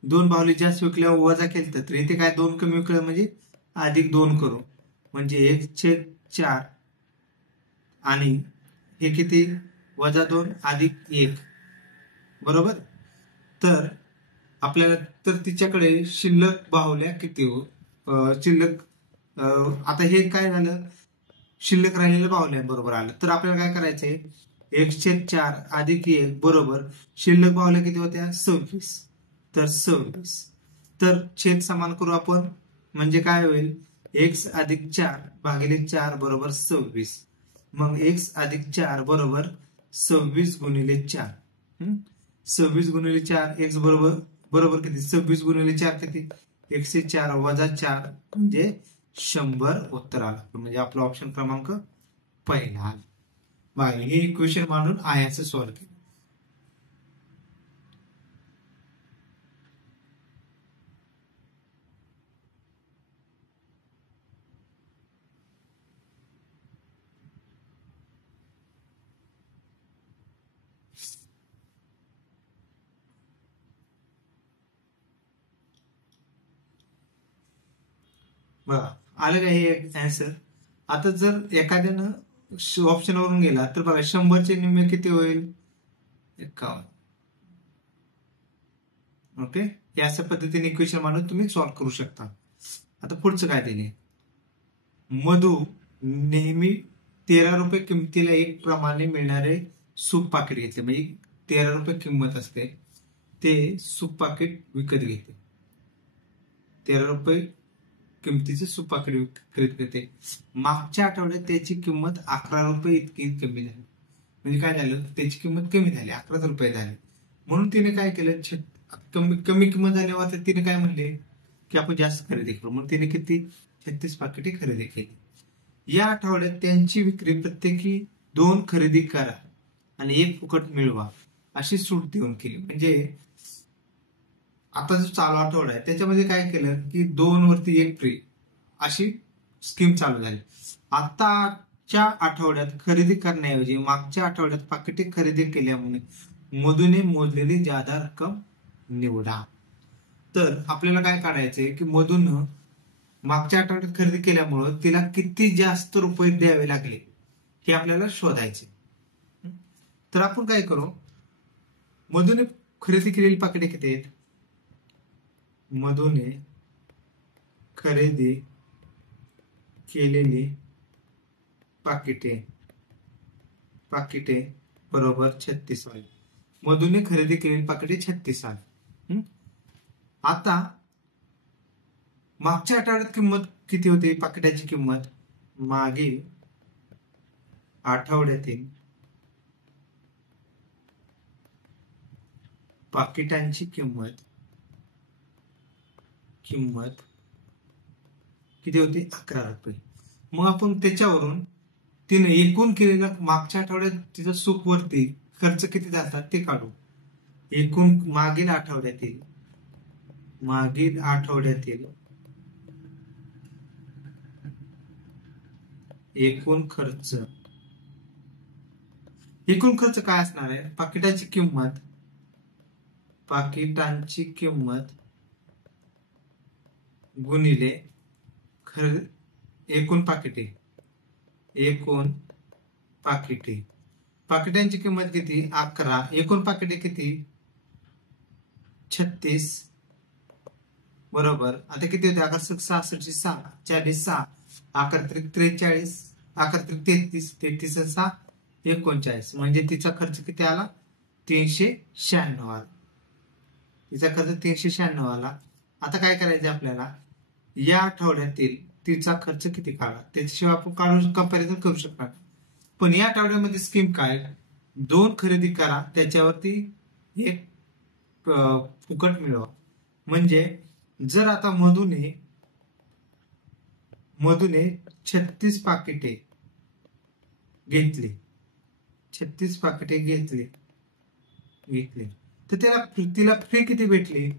2 बाहुली जास्त विकल्यावर वजा केलं, तर इथे काय 2 कमी विकल्या म्हणजे अधिक 2 करू म्हणजे 1/4 आणि हे किती, वजा 2 अधिक 1 बरोबर. तर आपल्याला तर तिच्याकडे शिल्लक बाहुल्या किती आता हे काय झालं, शिल्लक राहिलेल्या बाहुल्या बरोबर आलं. तर आपल्याला काय करायचंय, 1/4 अधिक 1 बरोबर शिल्लक बाहुल्या किती होत्या, 26. तर 26, तर छेद समान करू आपण म्हणजे काय होईल, x अधिक 4 भागिले 4 बरोबर 26. मग x अधिक 4 बरोबर 26 गुणिले 4. 26 गुणिले 4 x बरोबर किती, 26 गुणिले 4 किती, 104 वजा 4 म्हणजे 100 उत्तर आलं. म्हणजे आपला ऑप्शन क्रमांक पहिला आला. बघा, हे इक्वेशन मांडून आयाचं सॉल्व्ह केलं. बघा, आलं का हे आन्सर. आता जर एखाद्यानं ऑप्शन वरून गेला तर बघा, 100चे निम्मे किती होईल, 51. ओके, या अशा पद्धतीने इक्वेशन मांडून तुम्ही सॉल्व्ह करू शकता. आता पुढचं काय दिले, मधु नेहमी 13 रुपये किमतीला एक प्रमाणे मिळणारे सूप पाकिट घेतले. म्हणजे 13 रुपये किंमत असते ते सूप पाकिट विकत घेते. 13 रुपये किमतीचे सूप पाकिट विकत घेते. मागच्या आठवड्यात त्याची किंमत 11 रुपये इतकी कमी झाली. म्हणजे काय झालं, त्याची किंमत कमी झाली, 11 रुपये झाली. म्हणून तिने काय केलं, कमी कमी किंमत झाल्यावर तिने काय म्हणले की आपण जास्त खरेदी करू, म्हणून तिने किती 36 पाकिटे खरेदी केली. या आठवड्यात त्यांची विक्री प्रत्येकी 2 खरेदी करा आणि 1 फुकट मिळवा अशी सूट देऊन केली. म्हणजे आता जो चालू आठवडा आहे त्याच्यामध्ये काय केलं की 2 वरती 1 फ्री अशी स्कीम चालू झाली. आताच्या आठवड्यात खरेदी करण्याऐवजी मागच्या आठवड्यात पाकिटे खरेदी केल्यामुळे मधूने मोजलेली जादा रक्कम निवडा. तर आपल्याला काय काढायचंय की मधून मागच्या आठवड्यात खरेदी केल्यामुळं तिला किती जास्त रुपये द्यावे लागले हे आपल्याला शोधायचे. तर आपण काय करू, मधूने खरेदी केलेली पाकिटे किती आहेत, मधूने खरेदी केलेली पाकिटे बरोबर 36 आली. मधूने खरेदी केलेली पाकिटे 36 आली. आता मागच्या आठवड्यात किंमत किती होती, पाकिटाची किंमत मागील आठवड्यातील पाकिटांची किंमत किती होती, 11 रुपये. मग आपण त्याच्यावरून तिने एकूण केलेला मागच्या आठवड्यात तिचा सूप वरती खर्च किती झाला ते काढू. एकूण मागील आठवड्यातील एकूण खर्च काय असणार आहे, पाकिटांची किंमत गुणिले एकूण पाकिटे. पाकिटांची किंमत किती, 11. एकूण पाकिटे किती, 36 बरोबर. आता किती होते, 11 66 6 40 6 11 43 11 33 33 6 39. म्हणजे तिचा खर्च किती आला, 396 आला. तिचा खर्च 396 आला. आता काय करायचं आपल्याला, या आठवड्यातील तिचा खर्च किती काढा, त्याच्याशिवाय आपण काढून कंपॅरिझन करू शकणार. पण या आठवड्यामध्ये स्कीम काय, 2 खरेदी करा त्याच्यावरती 1 फुकट मिळवा. म्हणजे जर आता मधूने 36 पाकिटे घेतली, 36 पाकिटे घेतली तर तिला फ्री किती भेटली,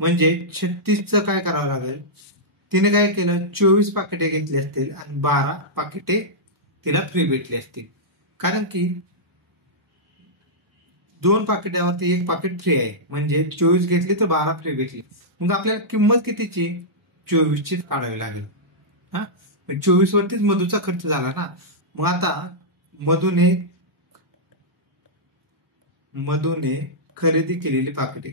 म्हणजे 36चं काय करावं लागेल, तिने काय केलं, 24 पाकिटे घेतली असतील आणि 12 पाकिटे तिला फ्री भेटली असतील. कारण की 2 पाकिटावरती 1 पाकिट फ्री आहे, म्हणजे 24 घेतली तर 12 फ्री भेटली. मग आपल्याला किंमत कितीची, 24ची काढावी लागेल. 24 वरतीच मधूचा खर्च झाला ना. मग आता मधूने खरेदी केलेली पाकिटे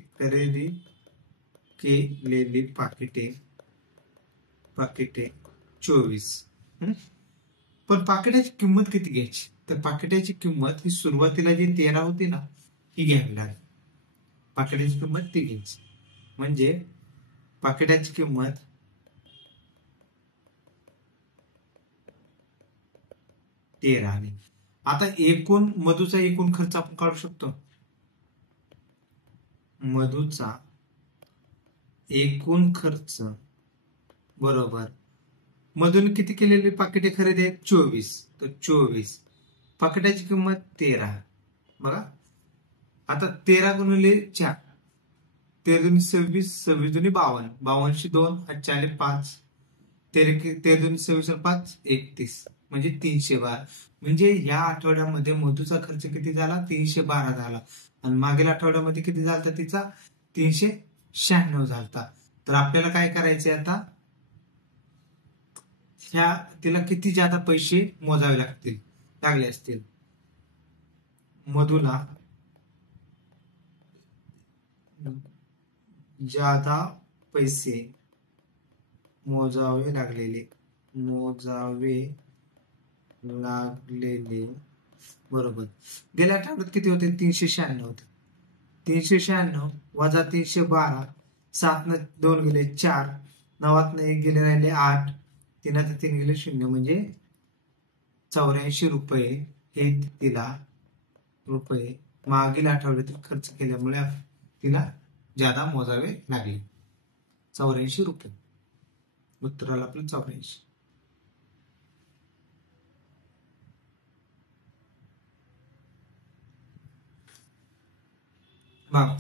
24. पण पाकिटाची किंमत किती घ्यायची, तर पाकिटाची किंमत ही सुरुवातीला जी 13 होती ना ही घ्यावी लागेल. पाकिटाची किंमत ती घ्यायची, म्हणजे पाकिटाची किंमत 13 आली. आता मधूचा एकूण खर्च आपण काढू शकतो. मधूचा एकूण खर्च बरोबर, मधून किती केलेली पाकिटे खरेदी आहेत, 24. तर 24 पाकिटाची किंमत 13. बघा आता 13 गुणिले 4, 13 दुनी 26, 26 दुनी 52, 52 2 4 5, 13 दुनी 26 5 31, म्हणजे 312. म्हणजे या आठवड्यामध्ये मधूचा खर्च किती झाला, 312 झाला. आणि मागील आठवड्यामध्ये किती झाला तिचा, 396 झाला. तर आपल्याला काय करायचे आता, तिला किती जादा पैसे मोजावे लागले असतील. मधूला जादा पैसे मोजावे लागलेले बरोबर. गेल्या आठवड्यात किती होते, 396 होते. 396 वजा 312, 7 न 2 गेले 4, 9 न 1 गेले राहिले 8, 3 3 गेले 0, म्हणजे 84 रुपये हे तिला रुपये मागील आठवड्यातील खर्च केल्यामुळे तिला ज्यादा मोजावे लागले. 84 रुपये. उत्तराला आपलं 84.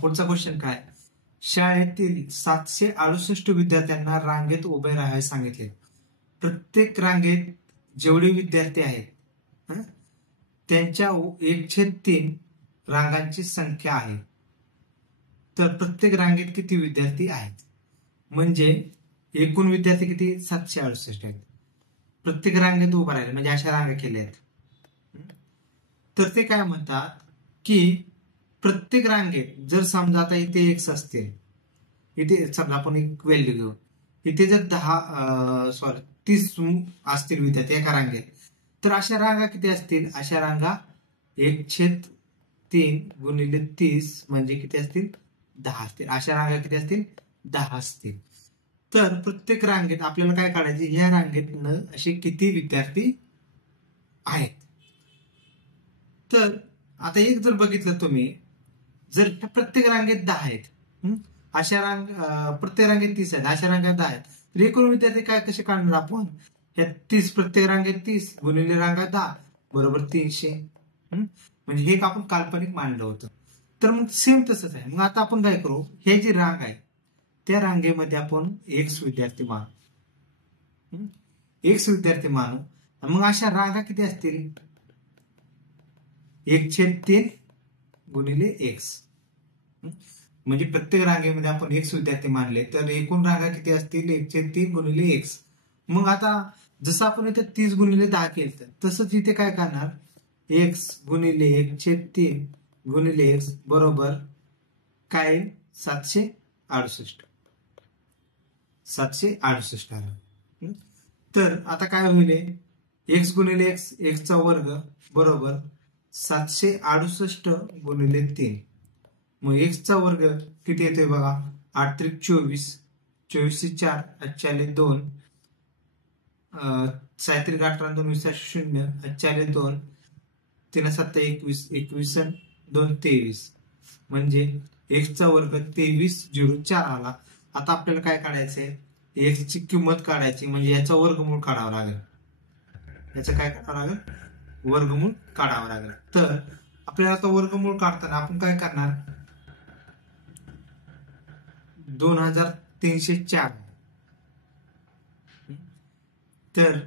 पुढचा क्वेश्चन काय? शाळेतील 768 विद्यार्थ्यांना रांगेत उभे राहायला सांगितले. प्रत्येक रांगेत जेवढे विद्यार्थी आहेत त्यांच्या 1/3 रांगांची संख्या आहे. तर प्रत्येक रांगेत किती विद्यार्थी आहेत? म्हणजे एकूण विद्यार्थी किती? 768 आहेत. प्रत्येक रांगेत उभा राहिले म्हणजे अशा रांगा केल्या आहेत. तर ते काय म्हणतात की प्रत्येक रांगेत जर समजा आता इथे x असतील, इथे समजा आपण एक व्हॅल्यू घेऊ, इथे जर 30 असतील विद्यार्थी एका रांगेत, तर अशा रांगा किती असतील? अशा रांगा 1/3 गुणिले 30 म्हणजे किती असतील? 10 असतील. अशा रांगा किती असतील? 10 असतील. तर प्रत्येक रांगेत आपल्याला काय काढायचे? ह्या रांगेत असे किती विद्यार्थी आहेत? तर आता एक जर बघितलं तुम्ही, जर प्रत्येक रांगेत 10 आहेत, अशा प्रत्येक रांगेत 30 आहेत, अशा रांगेत 10 आहेत, तर एकूण विद्यार्थी काय कसे काढणार आपण? या 30 प्रत्येक रांगेत 30 गुणिले रांगा 10 बरोबर 300. म्हणजे हे आपण काल्पनिक मांडलं होतं. तर मग सेम तसंच आहे. मग आता आपण काय करू? हे जी रांग आहे त्या रांगेमध्ये आपण x विद्यार्थी मानू. x विद्यार्थी मानू. मग अशा रांगा किती असतील? 1/3 गुणिले x. म्हणजे प्रत्येक रांगेमध्ये आपण x विद्यार्थी मानले तर एकूण रांगा किती असतील? 1/3 गुणिले x. मग आता जसं आपण इथे 30 गुणिले 10 केलं तसंच इथे काय करणार? x गुणिले 1/3 गुणिले x बरोबर काय? 768. 768 आलं. तर आता काय होईल? x गुणिले x, x चा वर्ग बरोबर 768 गुणिले 3. मग x चा वर्ग किती येतोय बघा? 8 त्रिक 24, 24 4, 8 2, 7 त्रिक 18, 2 20 0, 8 2, 3 7 21, 21 2 23. म्हणजे x चा वर्ग 2304 आला. आता आपल्याला काय काढायचंय? x ची किंमत काढायची, म्हणजे याचा वर्गमूळ काढावं लागेल. याचं काय करावं लागेल? वर्गमूळ काढावं लागेल. तर आपल्याला आता वर्गमूळ काढताना आपण काय करणार? 2304. तर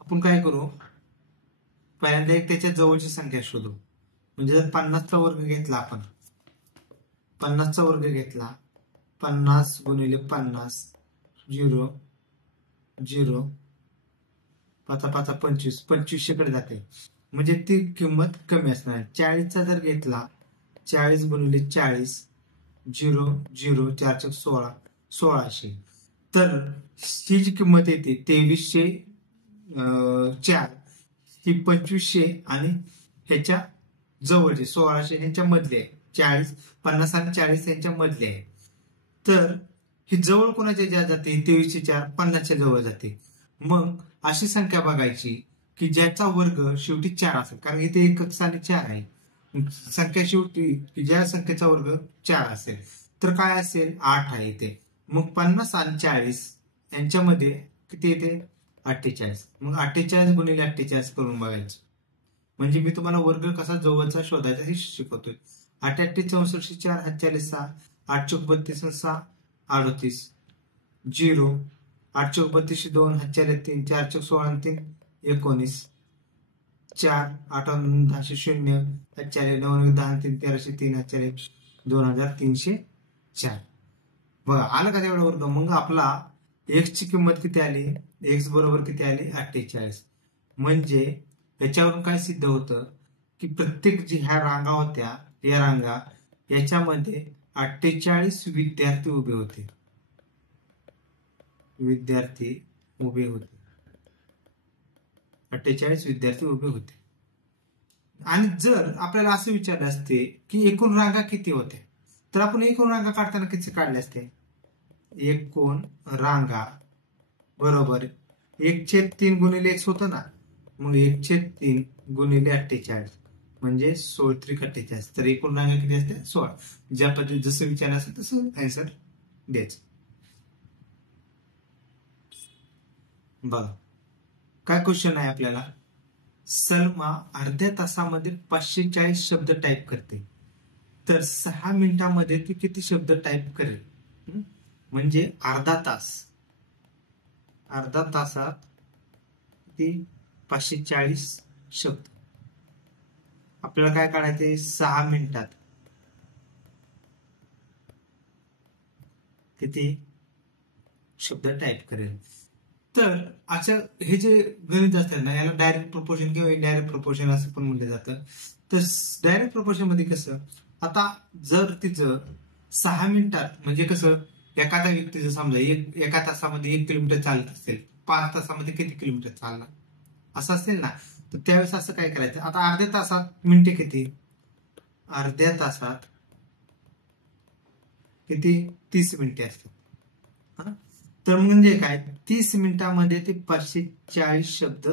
आपण काय करू? पहिल्यांदा एक त्याच्या जवळची संख्या शोधू. म्हणजे जर 50चा वर्ग घेतला आपण, 50चा वर्ग घेतला, 50 गुणिले 50 0 0 5 5 25, 2500 कडे जाते. म्हणजे ती किंमत कमी असणार. 40चा जर घेतला, 40 गुणिले 40 0 0 4 16 1600. तर ही जी किंमत येते 2304 ही 2500 आणि ह्याच्या जवळचे 1600 ह्यांच्या मधले आहे. 50 आणि 40 यांच्या मधले आहे. तर ही जवळ कोणाच्या ज्या जाते? 2304 50च्या जवळ जाते. मग अशी संख्या बघायची की ज्याचा वर्ग शेवटी 4 असेल, कारण इथे 1 आणि 4 आहे. संख्या शेवटी की ज्या संख्येचा वर्ग 4 असेल तर काय असेल? 8 आहे इथे. मग 50 आणि 40 यांच्यामध्ये किती येते? 48. मग 48 गुणिले 48 करून बघायचं. म्हणजे मी तुम्हाला वर्ग कसा जवळचा शोधायचा हे शिकवतोय. 8 8 64 4 8 6 8 चौक 32 6 38 0 8 चौक 32 2 8 3 4 चौक 16 3 19 4 8 10 0 8 9 10 3 13 3 8 2304. बघा आलं का तेवढा वर्ग? मग आपला x ची किंमत किती आली? x बरोबर किती आली? 48. म्हणजे याच्यावरून काय सिद्ध होतं की प्रत्येक जी ह्या रांगा होत्या या रांगा याच्यामध्ये 48 विद्यार्थी उभे होते. विद्यार्थी उभे होते. 48 विद्यार्थी उभे होते. आणि जर आपल्याला असं विचारलं असते की एकूण रांगा किती होत्या, तर आपण एकूण रांगा काढताना किती काढले असते? एकूण रांगा बरोबर 1/3 गुणिले x होतं ना, मग 1/3 गुणिले 48 म्हणजे 16×48. तर एकूण रांगा किती असते? 16. ज्या पद्धतीने जसं विचारलं असेल तसं आन्सर द्यायचं. बघा काय क्वेश्चन आहे आपल्याला. सलमा अर्ध्या तासामध्ये 540 शब्द टाईप करते, तर 6 मिनिटांमध्ये ती किती शब्द टाईप करेल? म्हणजे अर्धा तासात ती 540 शब्द. आपल्याला काय काढायचे? 6 मिनिटात किती शब्द टाईप करेल. तर अशा हे जे गणित असतात ना, याला डायरेक्ट प्रोपोर्शन किंवा इनडायरेक्ट प्रोपोर्शन असं पण म्हटलं जातं. तर डायरेक्ट प्रोपोर्शन मध्ये कसं, आता जर तिचं 6 मिनिटात म्हणजे कसं, एखाद्या व्यक्तीचं समजा एका तासामध्ये 1 किलोमीटर चालत असेल, 5 तासामध्ये किती किलोमीटर चालणार असं असेल ना, तर त्यावेळेस असं काय करायचं. आता अर्ध्या तासात मिनिटे किती? अर्ध्या तासात किती? 30 मिनिटे असतात. तर म्हणजे काय, 30 मिनिटांमध्ये ते 540 शब्द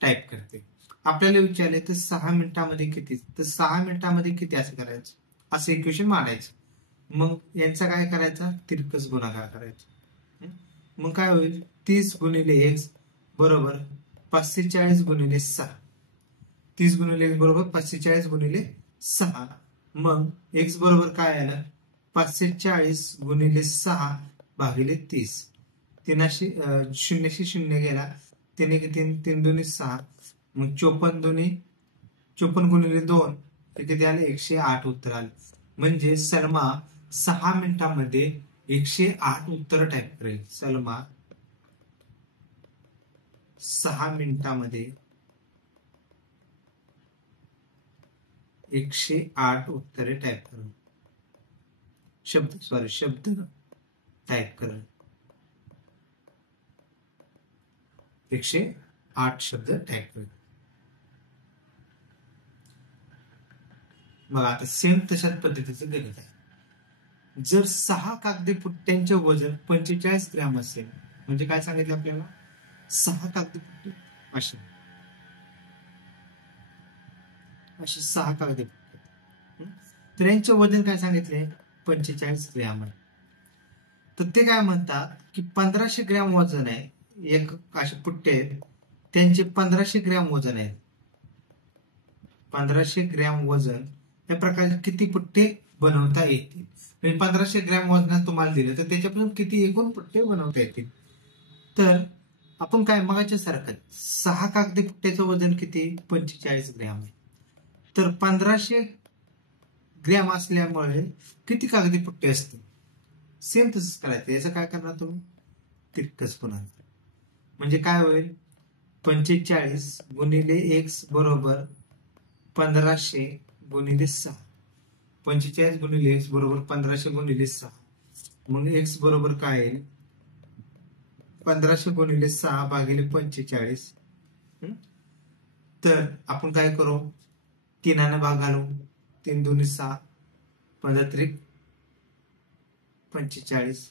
टाईप करते. आपल्याला विचारले तर 6 मिनिटांमध्ये किती, तर 6 मिनिटांमध्ये किती असं करायचं, असं इक्वेशन मांडायचं. मग यांचा काय करायचा? तिरकस गुणाकार करायचा. मग काय होईल? 30 गुणिले x बरोबर 540 गुणिले 6. 30 गुणिले x बरोबर 540 गुणिले 6. मग x बरोबर काय आलं? 540 गुणिले 6 भागिले 30. 0 0 गेला, 3 2 6. मग 54 गुणिले 2 किती आले? 108 उत्तर आले. म्हणजे सलमा 6 मिनिटांमध्ये 108 उत्तर टाईप करेल. सलमा 6 मिनिटांमध्ये 108 उत्तरे टाईप करेल. शब्द टाईप करेल. 108 शब्द टाईप करेल. बघा आता सेम तशाच पद्धतीचं गणित आहे. जर 6 कागदी पुट्ट्यांचे वजन 45 ग्रॅम असेल, म्हणजे काय सांगितलं आपल्याला? 6 कागदी पुट्टे असे 6 कागदी पुट्टे, तर यांचे वजन काय सांगितले? 45 ग्रॅम आहे. तर ते काय म्हणतात की 1500 ग्रॅम वजन आहे. एक असे पुट्टे आहेत, त्यांचे 1500 ग्रॅम वजन आहे. 1500 ग्रॅम वजन या प्रकारचे किती पुट्टे बनवता येतील? 1500 ग्रॅम वजनात तुम्हाला दिलं तर त्याच्यापासून किती एकूण पुट्टे बनवता येतील? तर आपण काय मगाच्या सारखं 6 कागदी पुट्ट्याचं वजन किती? 45 ग्रॅम आहे. तर 1500 ग्रॅम असल्यामुळे किती कागदी पुट्टे असतील? सेम तसंच करायचं. याचं काय करणार तुम्ही? तिरकस गुणाकार. म्हणजे काय होईल? 45 गुणिले x बरोबर 1500 गुणिले 6. 45 गुणिले x बरोबर 1500 गुणिले 6. मग x बरोबर काय येईल? 1500 गुणिले 6 भागिले 45. तर आपण काय करू? 3 भाग घालू. 3 2 6, 15 त्रिक 45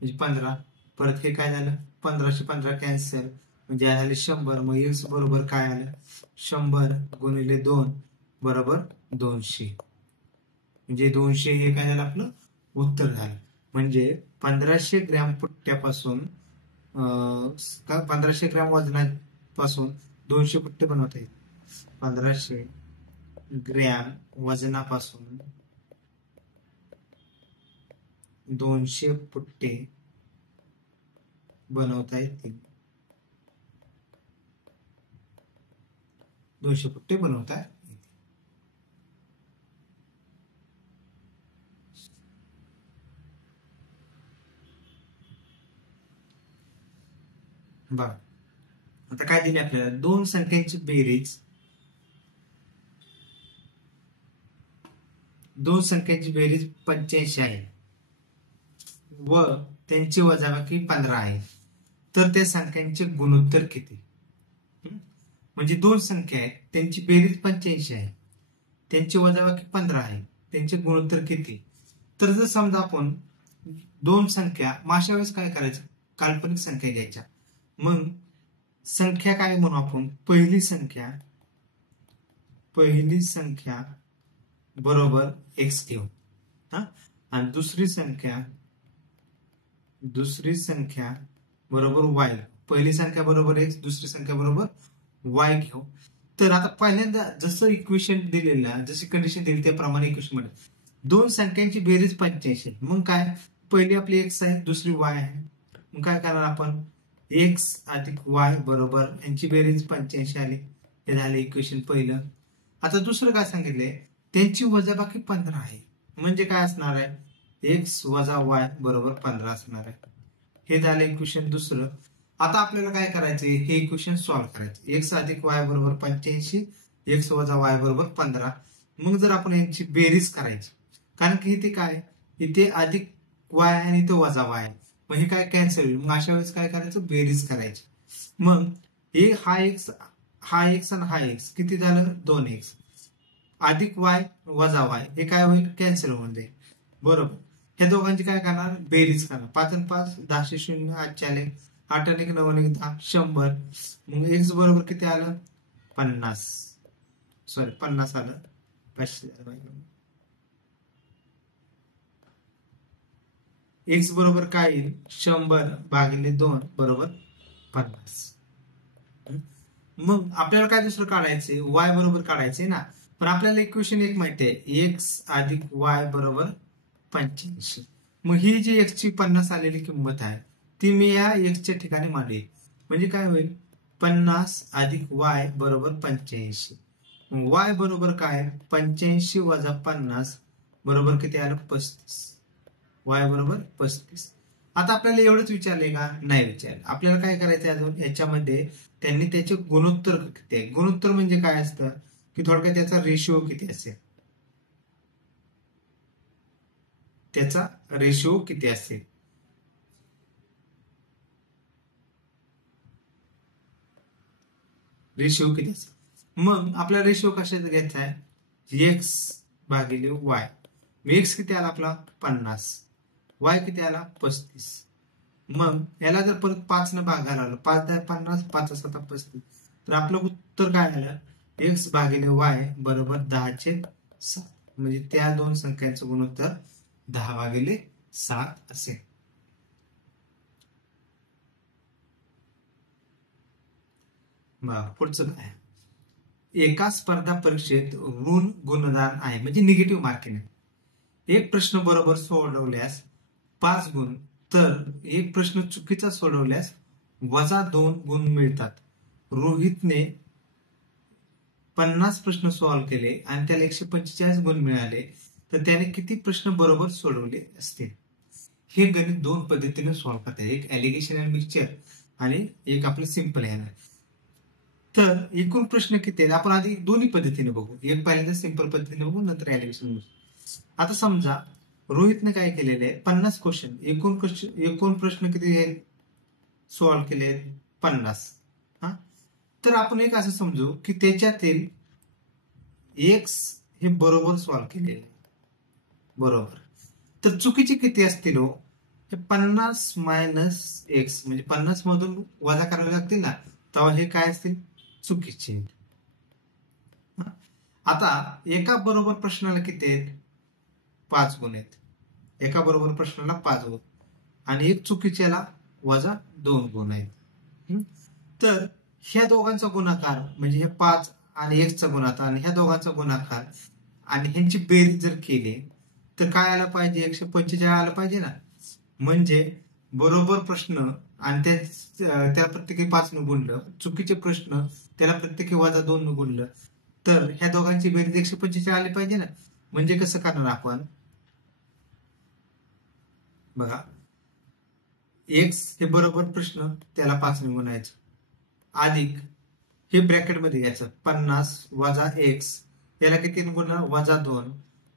म्हणजे 15. परत हे काय झालं? 1500 15 कॅन्सल म्हणजे झाले 100. मग x बरोबर काय आलं? 100 गुणिले 2 बरोबर 200. म्हणजे 200 हे काय झालं? आपलं उत्तर झालं. म्हणजे 1500 ग्रॅम पुट्ट्यापासून 1500 ग्रॅम वजनापासून 200 पुट्टे बनवता येईल. 1500 ग्रॅम वजनापासून 200 पुट्टे बनवता येतील. 200 पुट्टे बनवता येतील. बघा आता काय दिले आपल्याला? दोन संख्यांची बेरीज, दोन संख्यांची बेरीज 85 आहे व त्यांची वजाबाकी 15 आहे. तर त्या संख्यांचे गुणोत्तर किती? म्हणजे दोन संख्या आहेत, त्यांची बेरीज 85 आहे, त्यांची वजाबाकी 15 आहे, त्यांचे गुणोत्तर किती? तर जर समजा आपण दोन संख्या, अशा वेळेस काय करायचं? काल्पनिक संख्या घ्यायच्या. मग संख्या काय म्हणू आपण, पहिली संख्या बरोबर एक्स घेऊ हा, आणि दुसरी संख्या बरोबर वाय, पहिली संख्या बरोबर एक्स, दुसरी संख्या बरोबर वाय घेऊ. तर आता पहिल्यांदा जसं इक्वेशन दिलेलं, जशी कंडिशन दिली त्याप्रमाणे इक्वेशन मध्ये दोन संख्यांची बेरीज 85, मग काय, पहिली आपली एक्स आहे, दुसरी वाय आहे, मग काय करणार आपण, एक्स अधिक वाय बरोबर यांची बेरीज 85 आली, हे झाले इक्वेशन पहिलं. आता दुसरं काय सांगितले, त्यांची वजाबाकी 15 आहे, म्हणजे काय असणार आहे, एक्स वजा वाय बरोबर 15 असणार आहे. हे झाले इक्वेशन दुसरं. आता आपल्याला काय करायचंय, हे इक्वेशन सॉल्व्ह करायचं. एक्स अधिक वाय बरोबर 85, एक्स वजा वाय बरोबर 15. मग जर आपण यांची बेरीज करायची, कारण की इथे काय, इथे अधिक वाय आणि इथे वजा वाय, मग हे काय कॅन्सल होईल. मग अशा वेळेस काय करायचं, बेरीज करायची. मग हे हा एक्स आणि हा एक्स किती झालं, 2x अधिक वाय वजा वाय, हे काय होईल, कॅन्सल होऊन जाईल. बरोबर, ह्या दोघांची काय करणार, बेरीज करणार. 5 आणि 5 10 0 8 आले, 8 आणि 9 आणि 10 100. मग एक्स बरोबर किती आलं, 50 आलं, 500. एक्स बरोबर काय येईल, 100 भागिले 2 बरोबर 50. मग आपल्याला काय दुसरं काढायचंय, वाय बरोबर काढायचंय ना, पण आपल्याला इक्वेशन एक माहिती आहे, एक्स अधिक वाय बरोबर 85. मग ही जी एक्स ची 50 आलेली किंमत आहे ती मी या एक्सच्या ठिकाणी मांडेल, म्हणजे काय होईल, 50 अधिक वाय बरोबर 85. वाय बरोबर काय, 85 वजा 50 बरोबर किती आलं, 35. वाय बरोबर 35. आता आपल्याला एवढंच विचारले का, नाही विचारलं. आपल्याला काय करायचं अजून, याच्यामध्ये त्यांनी त्याचे गुणोत्तर किती आहे, गुणोत्तर म्हणजे काय असतं, की थोडक्यात त्याचा रेशिओ किती असेल, मग आपला रेशिओ कशाचा घ्यायचा आहे, एक्स भागिले वाय. एक्स किती आला आपला, 50, वाय किती आला, 35. मग याला जर परत 5 न भागायला आलं, 5 10 50, 5 7 35, तर आपलं उत्तर काय आलं, एक्स भागिले वाय बरोबर 10/7, म्हणजे त्या दोन संख्यांचं गुणोत्तर 10/7 असेल. पुढचं काय, एका स्पर्धा परीक्षेत ऋण गुणदान आहे, म्हणजे निगेटिव्ह मार्किंग आहे. एक प्रश्न बरोबर सोडवल्यास 5 गुण, तर एक प्रश्न चुकीचा सोडवल्यास -2 गुण मिळतात. रोहितने 50 प्रश्न सॉल्व्ह केले आणि त्याला 145 गुण मिळाले, तर त्याने किती प्रश्न बरोबर सोडवले असतील. हे गणित दोन पद्धतीने सॉल्व्ह करतात, एक एलिगेशन अँड मिक्सचर आणि एक आपलं सिंपल आहे. तर एकूण प्रश्न किती आहेत आपण आधी दोन्ही पद्धतीने बघू, एक पहिल्यांदा सिंपल पद्धतीने बघू, नंतर एलिगेशन. आता समजा रोहितने काय केलेले आहे, 50 क्वेश्चन, एकूण प्रश्न किती आहेत सॉल्व्ह केले, 50. तर आपण एक असं समजू की त्याच्यातील एक्स हे बरोबर सॉल्व्ह केलेले, बरोबर. तर चुकीचे किती असतील हो, 50 मायनस एक्स, म्हणजे 50 मधून वजा करावे लागतील ना, तेव्हा हे काय असतील, चुकीचे. आता एका बरोबर प्रश्नाला किती आहेत, 5 गुण आहेत. एका बरोबर प्रश्नाला 5 गुण आणि एक चुकीच्याला -2 गुण आहेत. तर ह्या दोघांचा गुणाकार म्हणजे हे 5 आणि 1 चा गुणाकार आणि ह्या दोघांचा गुणाकार आणि ह्यांची बेरीज जर केली तर काय आलं पाहिजे, 145 आलं पाहिजे ना. म्हणजे बरोबर प्रश्न आणि त्या प्रत्येकी 5 न गुणलं, चुकीचे प्रश्न त्याला प्रत्येकी -2 न गुणलं, तर ह्या दोघांची बेरीज 145 आली पाहिजे ना. म्हणजे कसं करणार आपण, बघा, एक्स हे बरोबर प्रश्न त्याला 5 ने गुणायचं, अधिक हे ब्रॅकेट मध्ये घ्यायचं 50 वजा एक्स, याला किती गुणणार, -2,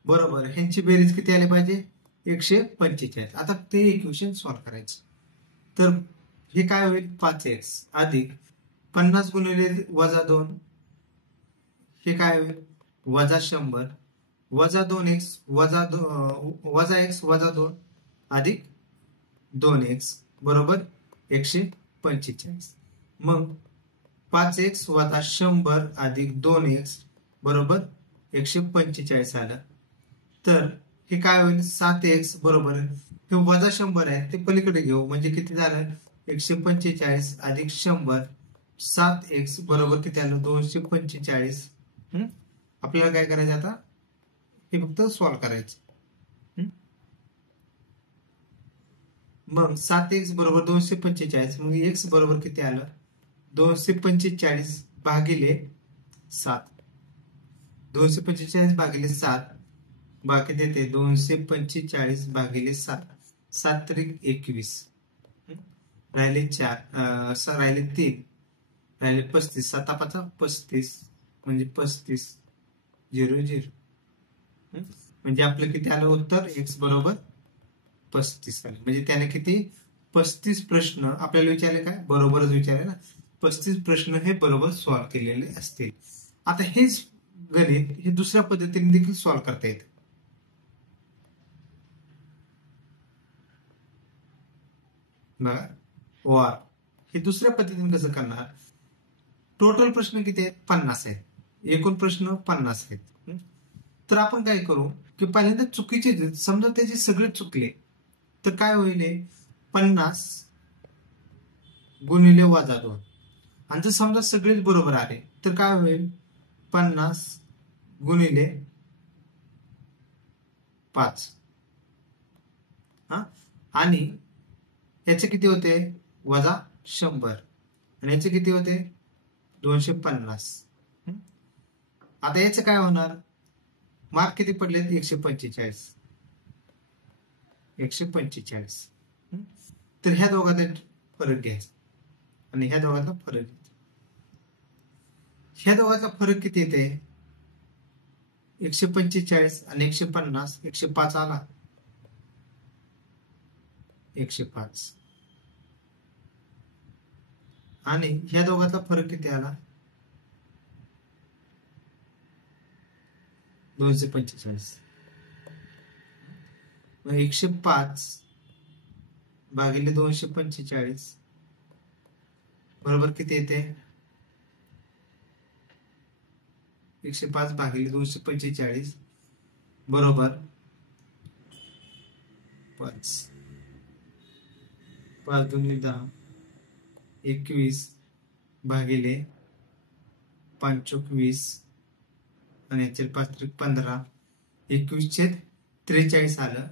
बरोबर. ह्यांची बेरीज किती आली पाहिजे, 145. आता ते इक्वेशन सॉल्व्ह करायचं, तर हे काय होईल, 5x अधिक 50 गुणिले -2, हे काय होईल, -100 -2x -x -2 अधिक 2x बरोबर 145. मग 5x वजा 100 अधिक 2x बरोबर 145 आलं. तर हे काय होईल 7x बरोबर हे वजा 100 आहे ते पलीकडे घेऊ म्हणजे किती झालं 145 अधिक 100 7x बरोबर किती आलं 245. आपल्याला काय करायचं आता हे फक्त सॉल्व्ह करायचं. मग 7x बरोबर 245 मग x बरोबर किती आलं 245 भागिले 7 245 भागिले 7 बाकी देते 245 भागिले 7 7 त्रिक 21 राहिले 4 राहिले 3 राहिले 35 7 5 35 म्हणजे 35 0 0 म्हणजे आपलं किती आलं उत्तर x बरोबर 35 आलं. म्हणजे त्याने किती 35 प्रश्न आपल्याला विचारले काय बरोबरच विचारले ना 35 प्रश्न हे बरोबर सॉल्व्ह केलेले असतील. आता हेच गणित हे दुसऱ्या पद्धतीने देखील सॉल्व्ह करता येतं. बघा वार हे दुसऱ्या पद्धतीने कसं करणार टोटल प्रश्न किती आहेत 50 आहेत एकूण प्रश्न 50 आहेत. तर आपण काय करू की पहिल्यांदा चुकीचे समजा त्याचे सगळे चुकले तर काय होईल 50 गुणिले वजा 2 आणि जर समजा सगळेच बरोबर आले तर काय होईल 50 गुणिले 5 आणि याचे किती होते वजा 100 आणि याचे किती होते 250. आता याचं काय होणार मार्क किती पडले 145 तर ह्या दोघांचा फरक घ्यायचा आणि ह्या दोघांचा फरक घ्यायचा. ह्या दोघांचा फरक किती येते 145 आणि 150 105 आला 105 आणि ह्या दोघांचा फरक किती आला 245. 105 भागिले 245 बरोबर किती येते 105 भागिले 245 बरोबर 5 5 दूनी 10 21 भागिले 5 20 आणि याचे 5 15 21/43 आलं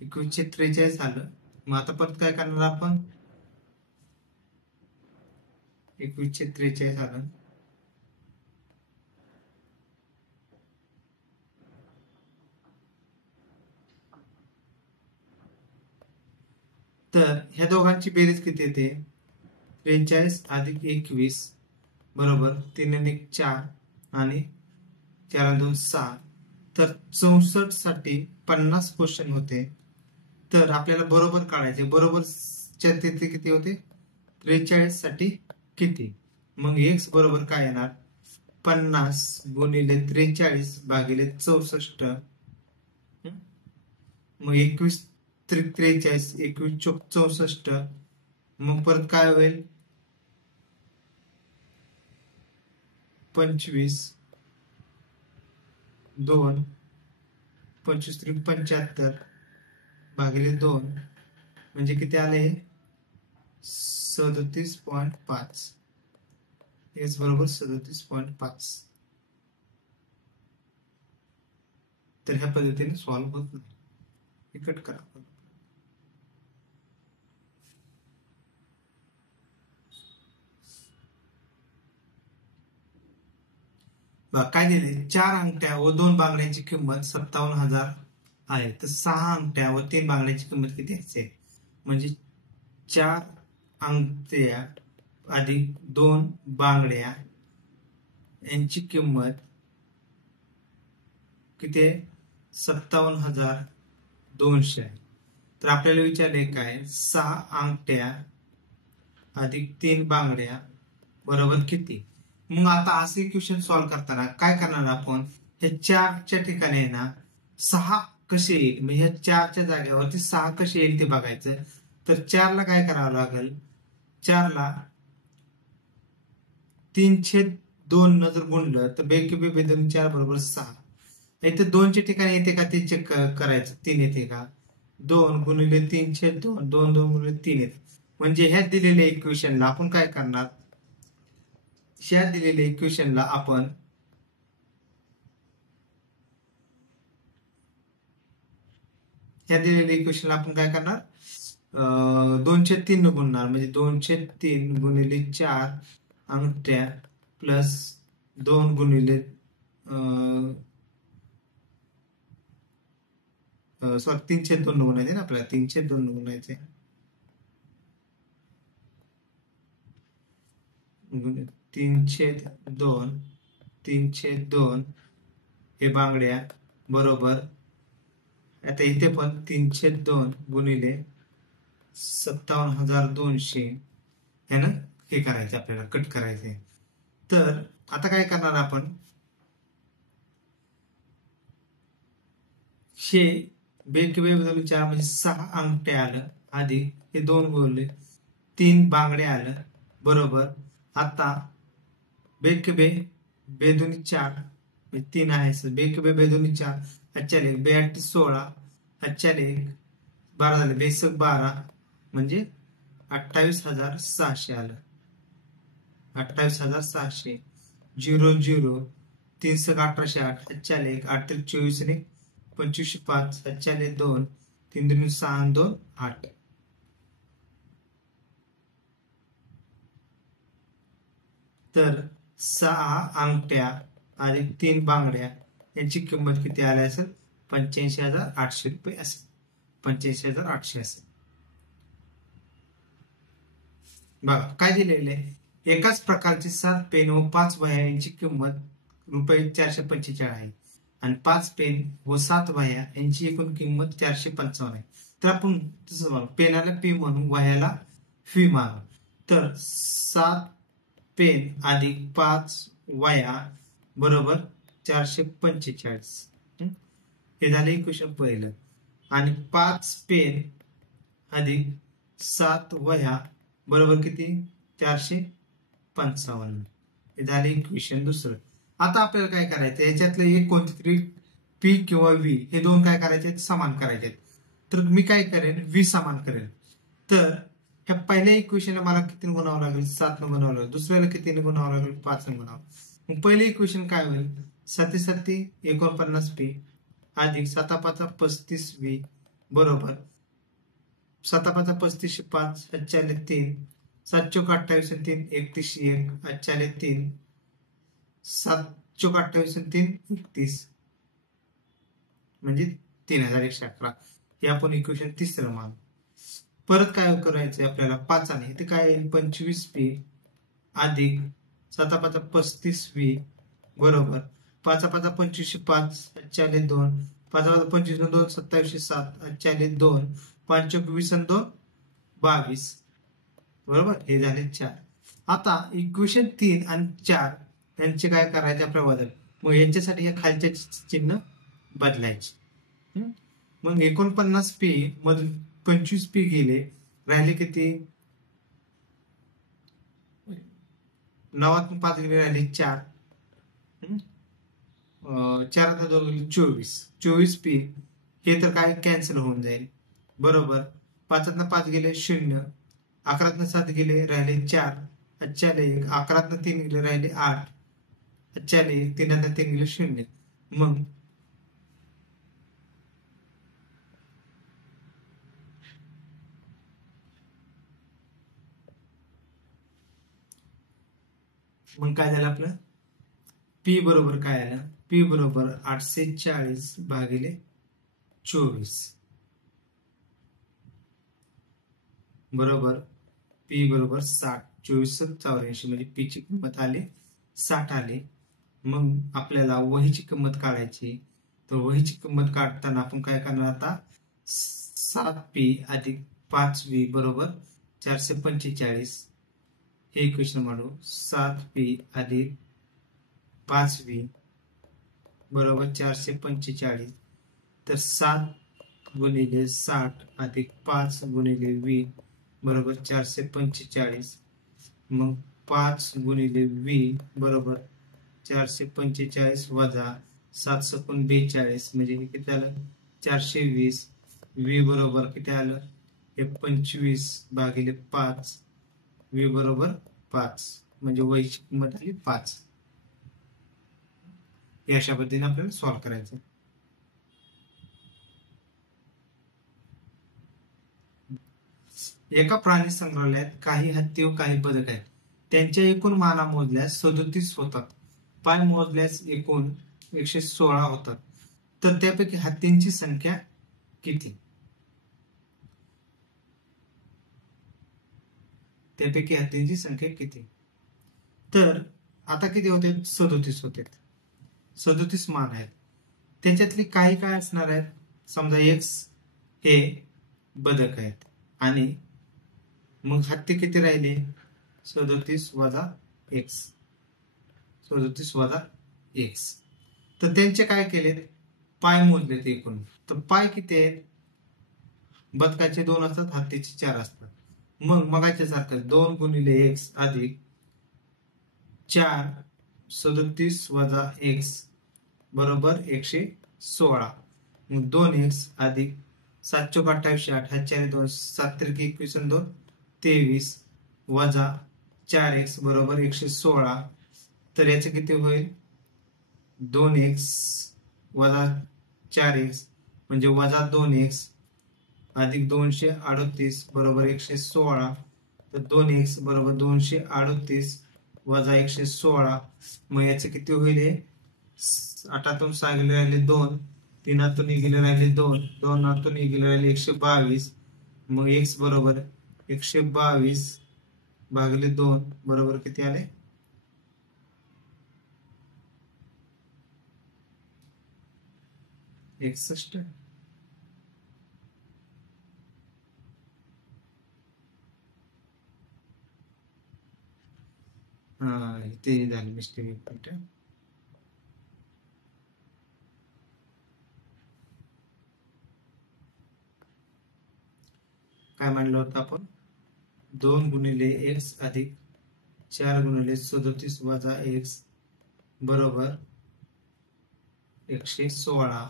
21/43 आलं. मग आता परत काय करणार आपण 21/43 आलं तर ह्या दोघांची बेरीज किती येते 43 अधिक 21 बरोबर 3 आणि 1 4 आणि 4 आणि 2 6 तर 64 साठी 50 क्वेश्चन होते. तर आपल्याला बरोबर काढायचे बरोबर तिथे किती होते 43 साठी किती मग x बरोबर काय येणार 50 गुणिले 43 भागिले 64 मग 21 43 21 चोक 64 मग परत काय होईल 25 2 25 त्रिक 75 भागिले 2 म्हणजे किती आले 37.5 x बरोबर 37.5. तर ह्या पद्धतीने सॉल्व्ह होत नाही. कट करा काय दिले 4 अंगठ्या व 2 बांगड्यांची किंमत 57,000 आहे तर 6 अंगठ्या व 3 बांगड्यांची किंमत किती असते म्हणजे 4 अंगठ्या अधिक 2 बांगड्या यांची किंमत किती आहे 57,200 आहे. तर आपल्याला विचारले काय 6 अंगठ्या अधिक 3 बांगड्या बरोबर किती. मग आता असे क्वेश्चन सॉल्व्ह करताना काय करणार आपण हे 4च्या ठिकाणी आहे ना 6 कसे येईल म्हणजे ह्या 4च्या जागेवरती 6 कसे येईल ते बघायचं. तर 4 ला काय करावं लागेल 4 ला 3/2 न जर गुणलं तर बे क्यूब बे 2 4 बरोबर 6. इथे 2च्या ठिकाणी येते का ते चेक करायचं. 3 येते का. 2 गुणिले 3/2 2 2 गुणिले 3 येते. म्हणजे ह्या दिलेल्या इक्वेशनला आपण काय करणार. ह्या दिलेल्या इक्वेशनला आपण काय करणार. 2/3 न गुणणार. म्हणजे 2/3 गुणिले 4 अंगठ्या प्लस 2 गुणिले सॉरी 3/2 गुणायचे ना आपल्याला. 3/2 गुणायचे. 3/2 हे बांगड्या बरोबर. आता इथे पण 3/2 गुणिले 57,200 ह्यानं हे करायचे आपल्याला कट करायचे. तर आता काय करणार आपण. हे बे क्यूब बे 4 म्हणजे 6 अंगठे आलं. आधी हे 2 गुणले 3 बांगड्या आलं बरोबर. आता बे क्यूब बे 2 4 3 आहे. बे क्यूब बे 2 4 अच्छा बे 8 16 अच्छा 12 झाले. बेसक 12 म्हणजे 28,600 आलं. 28,600 0 0 3 सक 1808 अच्छा 8 24 ने 25 5 अच्छा 2 3 2 6 2 8. तर 6 अंगठ्या आणि 3 बांगड्या यांची किंमत किती आली असेल. 85,800 रुपये असेल. 85,800 असेल. बघा काय दिलेलं आहे. एकाच प्रकारचे 7 पेन व 5 वह्या यांची किंमत रुपये 445 आहे आणि 5 पेन व 7 वह्या यांची एकूण किंमत 455 आहे. तर आपण तसं म्हणू. पेनाला पी म्हणू, वह्याला फी मानू. तर 7 पेन अधिक 5 वह्या बरोबर 445. हे झाले इक्वेशन पहिलं. आणि 5 पेन अधिक 7 वह्या बरोबर किती 455. हे झाले इक्वेशन दुसरं. आता आपल्याला काय करायचं. याच्यातलं एक कोणती तरी पी किंवा व्ही हे दोन काय करायचे समान करायचे. तर मी काय करेन व्ही समान करेन. तर ह्या पहिल्या इक्वेशनला मला किती गुणावं लागेल 7 न गुणावं लागेल. दुसऱ्याला किती गुणावं लागेल 5 न गुणावं. मग पहिले इक्वेशन काय होईल 7 7 49 पी अधिक 7 5 35 व्ही बरोबर 7 5 35 5 अच्छा 3 7 चौक 28 3 31 1 अच्छा 3 7 चौक 28 3 31 म्हणजे 3111. हे आपण इक्वेशन तिसरं मानू. परत काय करायचंय आपल्याला 5 आणि इथे काय येईल 25 पी अधिक 7 5 35 व्ही बरोबर 5 5 25 5 अच्छा 2 5 5 25 2 27 7 अच्छा 2 5 चौक 20 2 22 बरोबर. हे झाले 4. आता इक्वेशन 3 आणि 4 यांचे काय करायचे आपल्या बदल. मग यांच्यासाठी या खालच्या चिन्ह बदलायचे. मग 49 पी मधून 25 पी गेले राहिले किती 9 5 गेले राहिले 4 4 2 गेले 24 पी हे तर काय कॅन्सल होऊन जाईल बरोबर. 5 5 गेले 0 11 7 गेले राहिले 4 अच्छा 1 11 3 गेले राहिले 8 अच्छा 1 3 3 गेले 0. मग काय झालं आपलं पी बरोबर काय आलं. पी बरोबर 840 भागिले 24 बरोबर पी बरोबर 60 24 84 म्हणजे पी ची किंमत आली 60 आली. मग आपल्याला वहीची किंमत काढायची. तर वहीची किंमत काढताना आपण काय करणार आता 7 पी अधिक 5 व्ही बरोबर 445 हे इक्वेशन मांडू. 7 पी अधिक 5 व्ही बरोबर 445. तर 7 गुणिले 60 अधिक 5 गुणिले व्ही बरोबर 445. मग 5 गुणिले व्ही बरोबर 445 वजा 7 सकून 42 म्हणजे किती आलं 420. व्ही बरोबर किती आलं हे 25 भागिले 5. व्ही बरोबर 5 म्हणजे वहीची किंमत आली 5. हे अशा पद्धतीने आपल्याला सॉल्व्ह करायचं. एका प्राणी संग्रहालयात काही हत्ती व काही बदक आहेत. त्यांच्या एकूण माना मोजल्यास 37 होतात. पाय मोजल्यास एकूण 116 होतात. तर त्यापैकी हत्तींची संख्या किती? त्यापैकी हत्तींची संख्या किती? तर आता किती होते 37 होते. 37 मान आहेत. त्याच्यातले काही काय असणार आहेत. समजा एक्स हे बदक आहेत आणि मग हत्ती किती राहिले 37 वजा एक्स. 37 वजा एक्स. तर त्यांचे काय केलेत पाय मोजलेत एकूण. तर पाय किती आहेत बदकाचे 2 असतात हत्तीचे 4 असतात. मग मगाच्या सारखं 2 गुणिले एक्स अधिक 4 37 वजा एक्स बरोबर 116. मग 2x अधिक 7 चौक 28 8 हा 4 2 7 त्रिक 21 2 23 वजा 4x बरोबर 116. तर याचे किती होईल 2x वजा 4x म्हणजे वजा 2x अधिक 238 बरोबर 116. तर 2x बरोबर 238 वजा 116. मग याचे किती होईल हे 8 6 गेले राहिले 2 3 गेले राहिले 2 2 गेले राहिले 122. मग x बरोबर 122 भागिले 2 बरोबर किती आले 61. ते झालं मिस्टेक. काय म्हणलं होतं आपण 2 गुणिले एक्स अधिक 4 गुणिले 37 वजा एक्स बरोबर 116.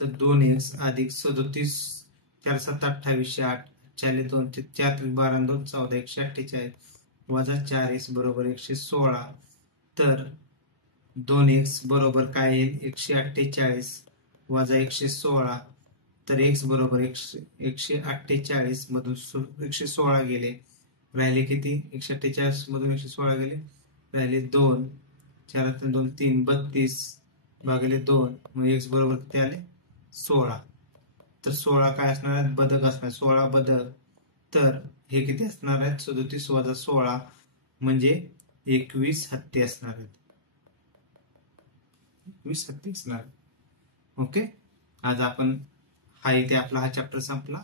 तर 2x अधिक 37 4 7 28 8 4 2 4 12 2 14 148 वजा 4x बरोबर 116. तर 2x बरोबर काय येईल 148 वजा 116. तर x बरोबर 148 मधून 116 गेले राहिले किती 148 मधून 116 गेले राहिले 2 4 2 3 32 भागिले 2. मग x बरोबर किती आले 16. तर 16 काय असणार आहेत बदक असणार 16 बदक. तर हे किती असणार आहेत 37 वजा 16 म्हणजे 21 हत्ती असणार आहेत. 21 हत्ती असणार. ओके. आज आपण हा इथे आपला हा चॅप्टर संपला.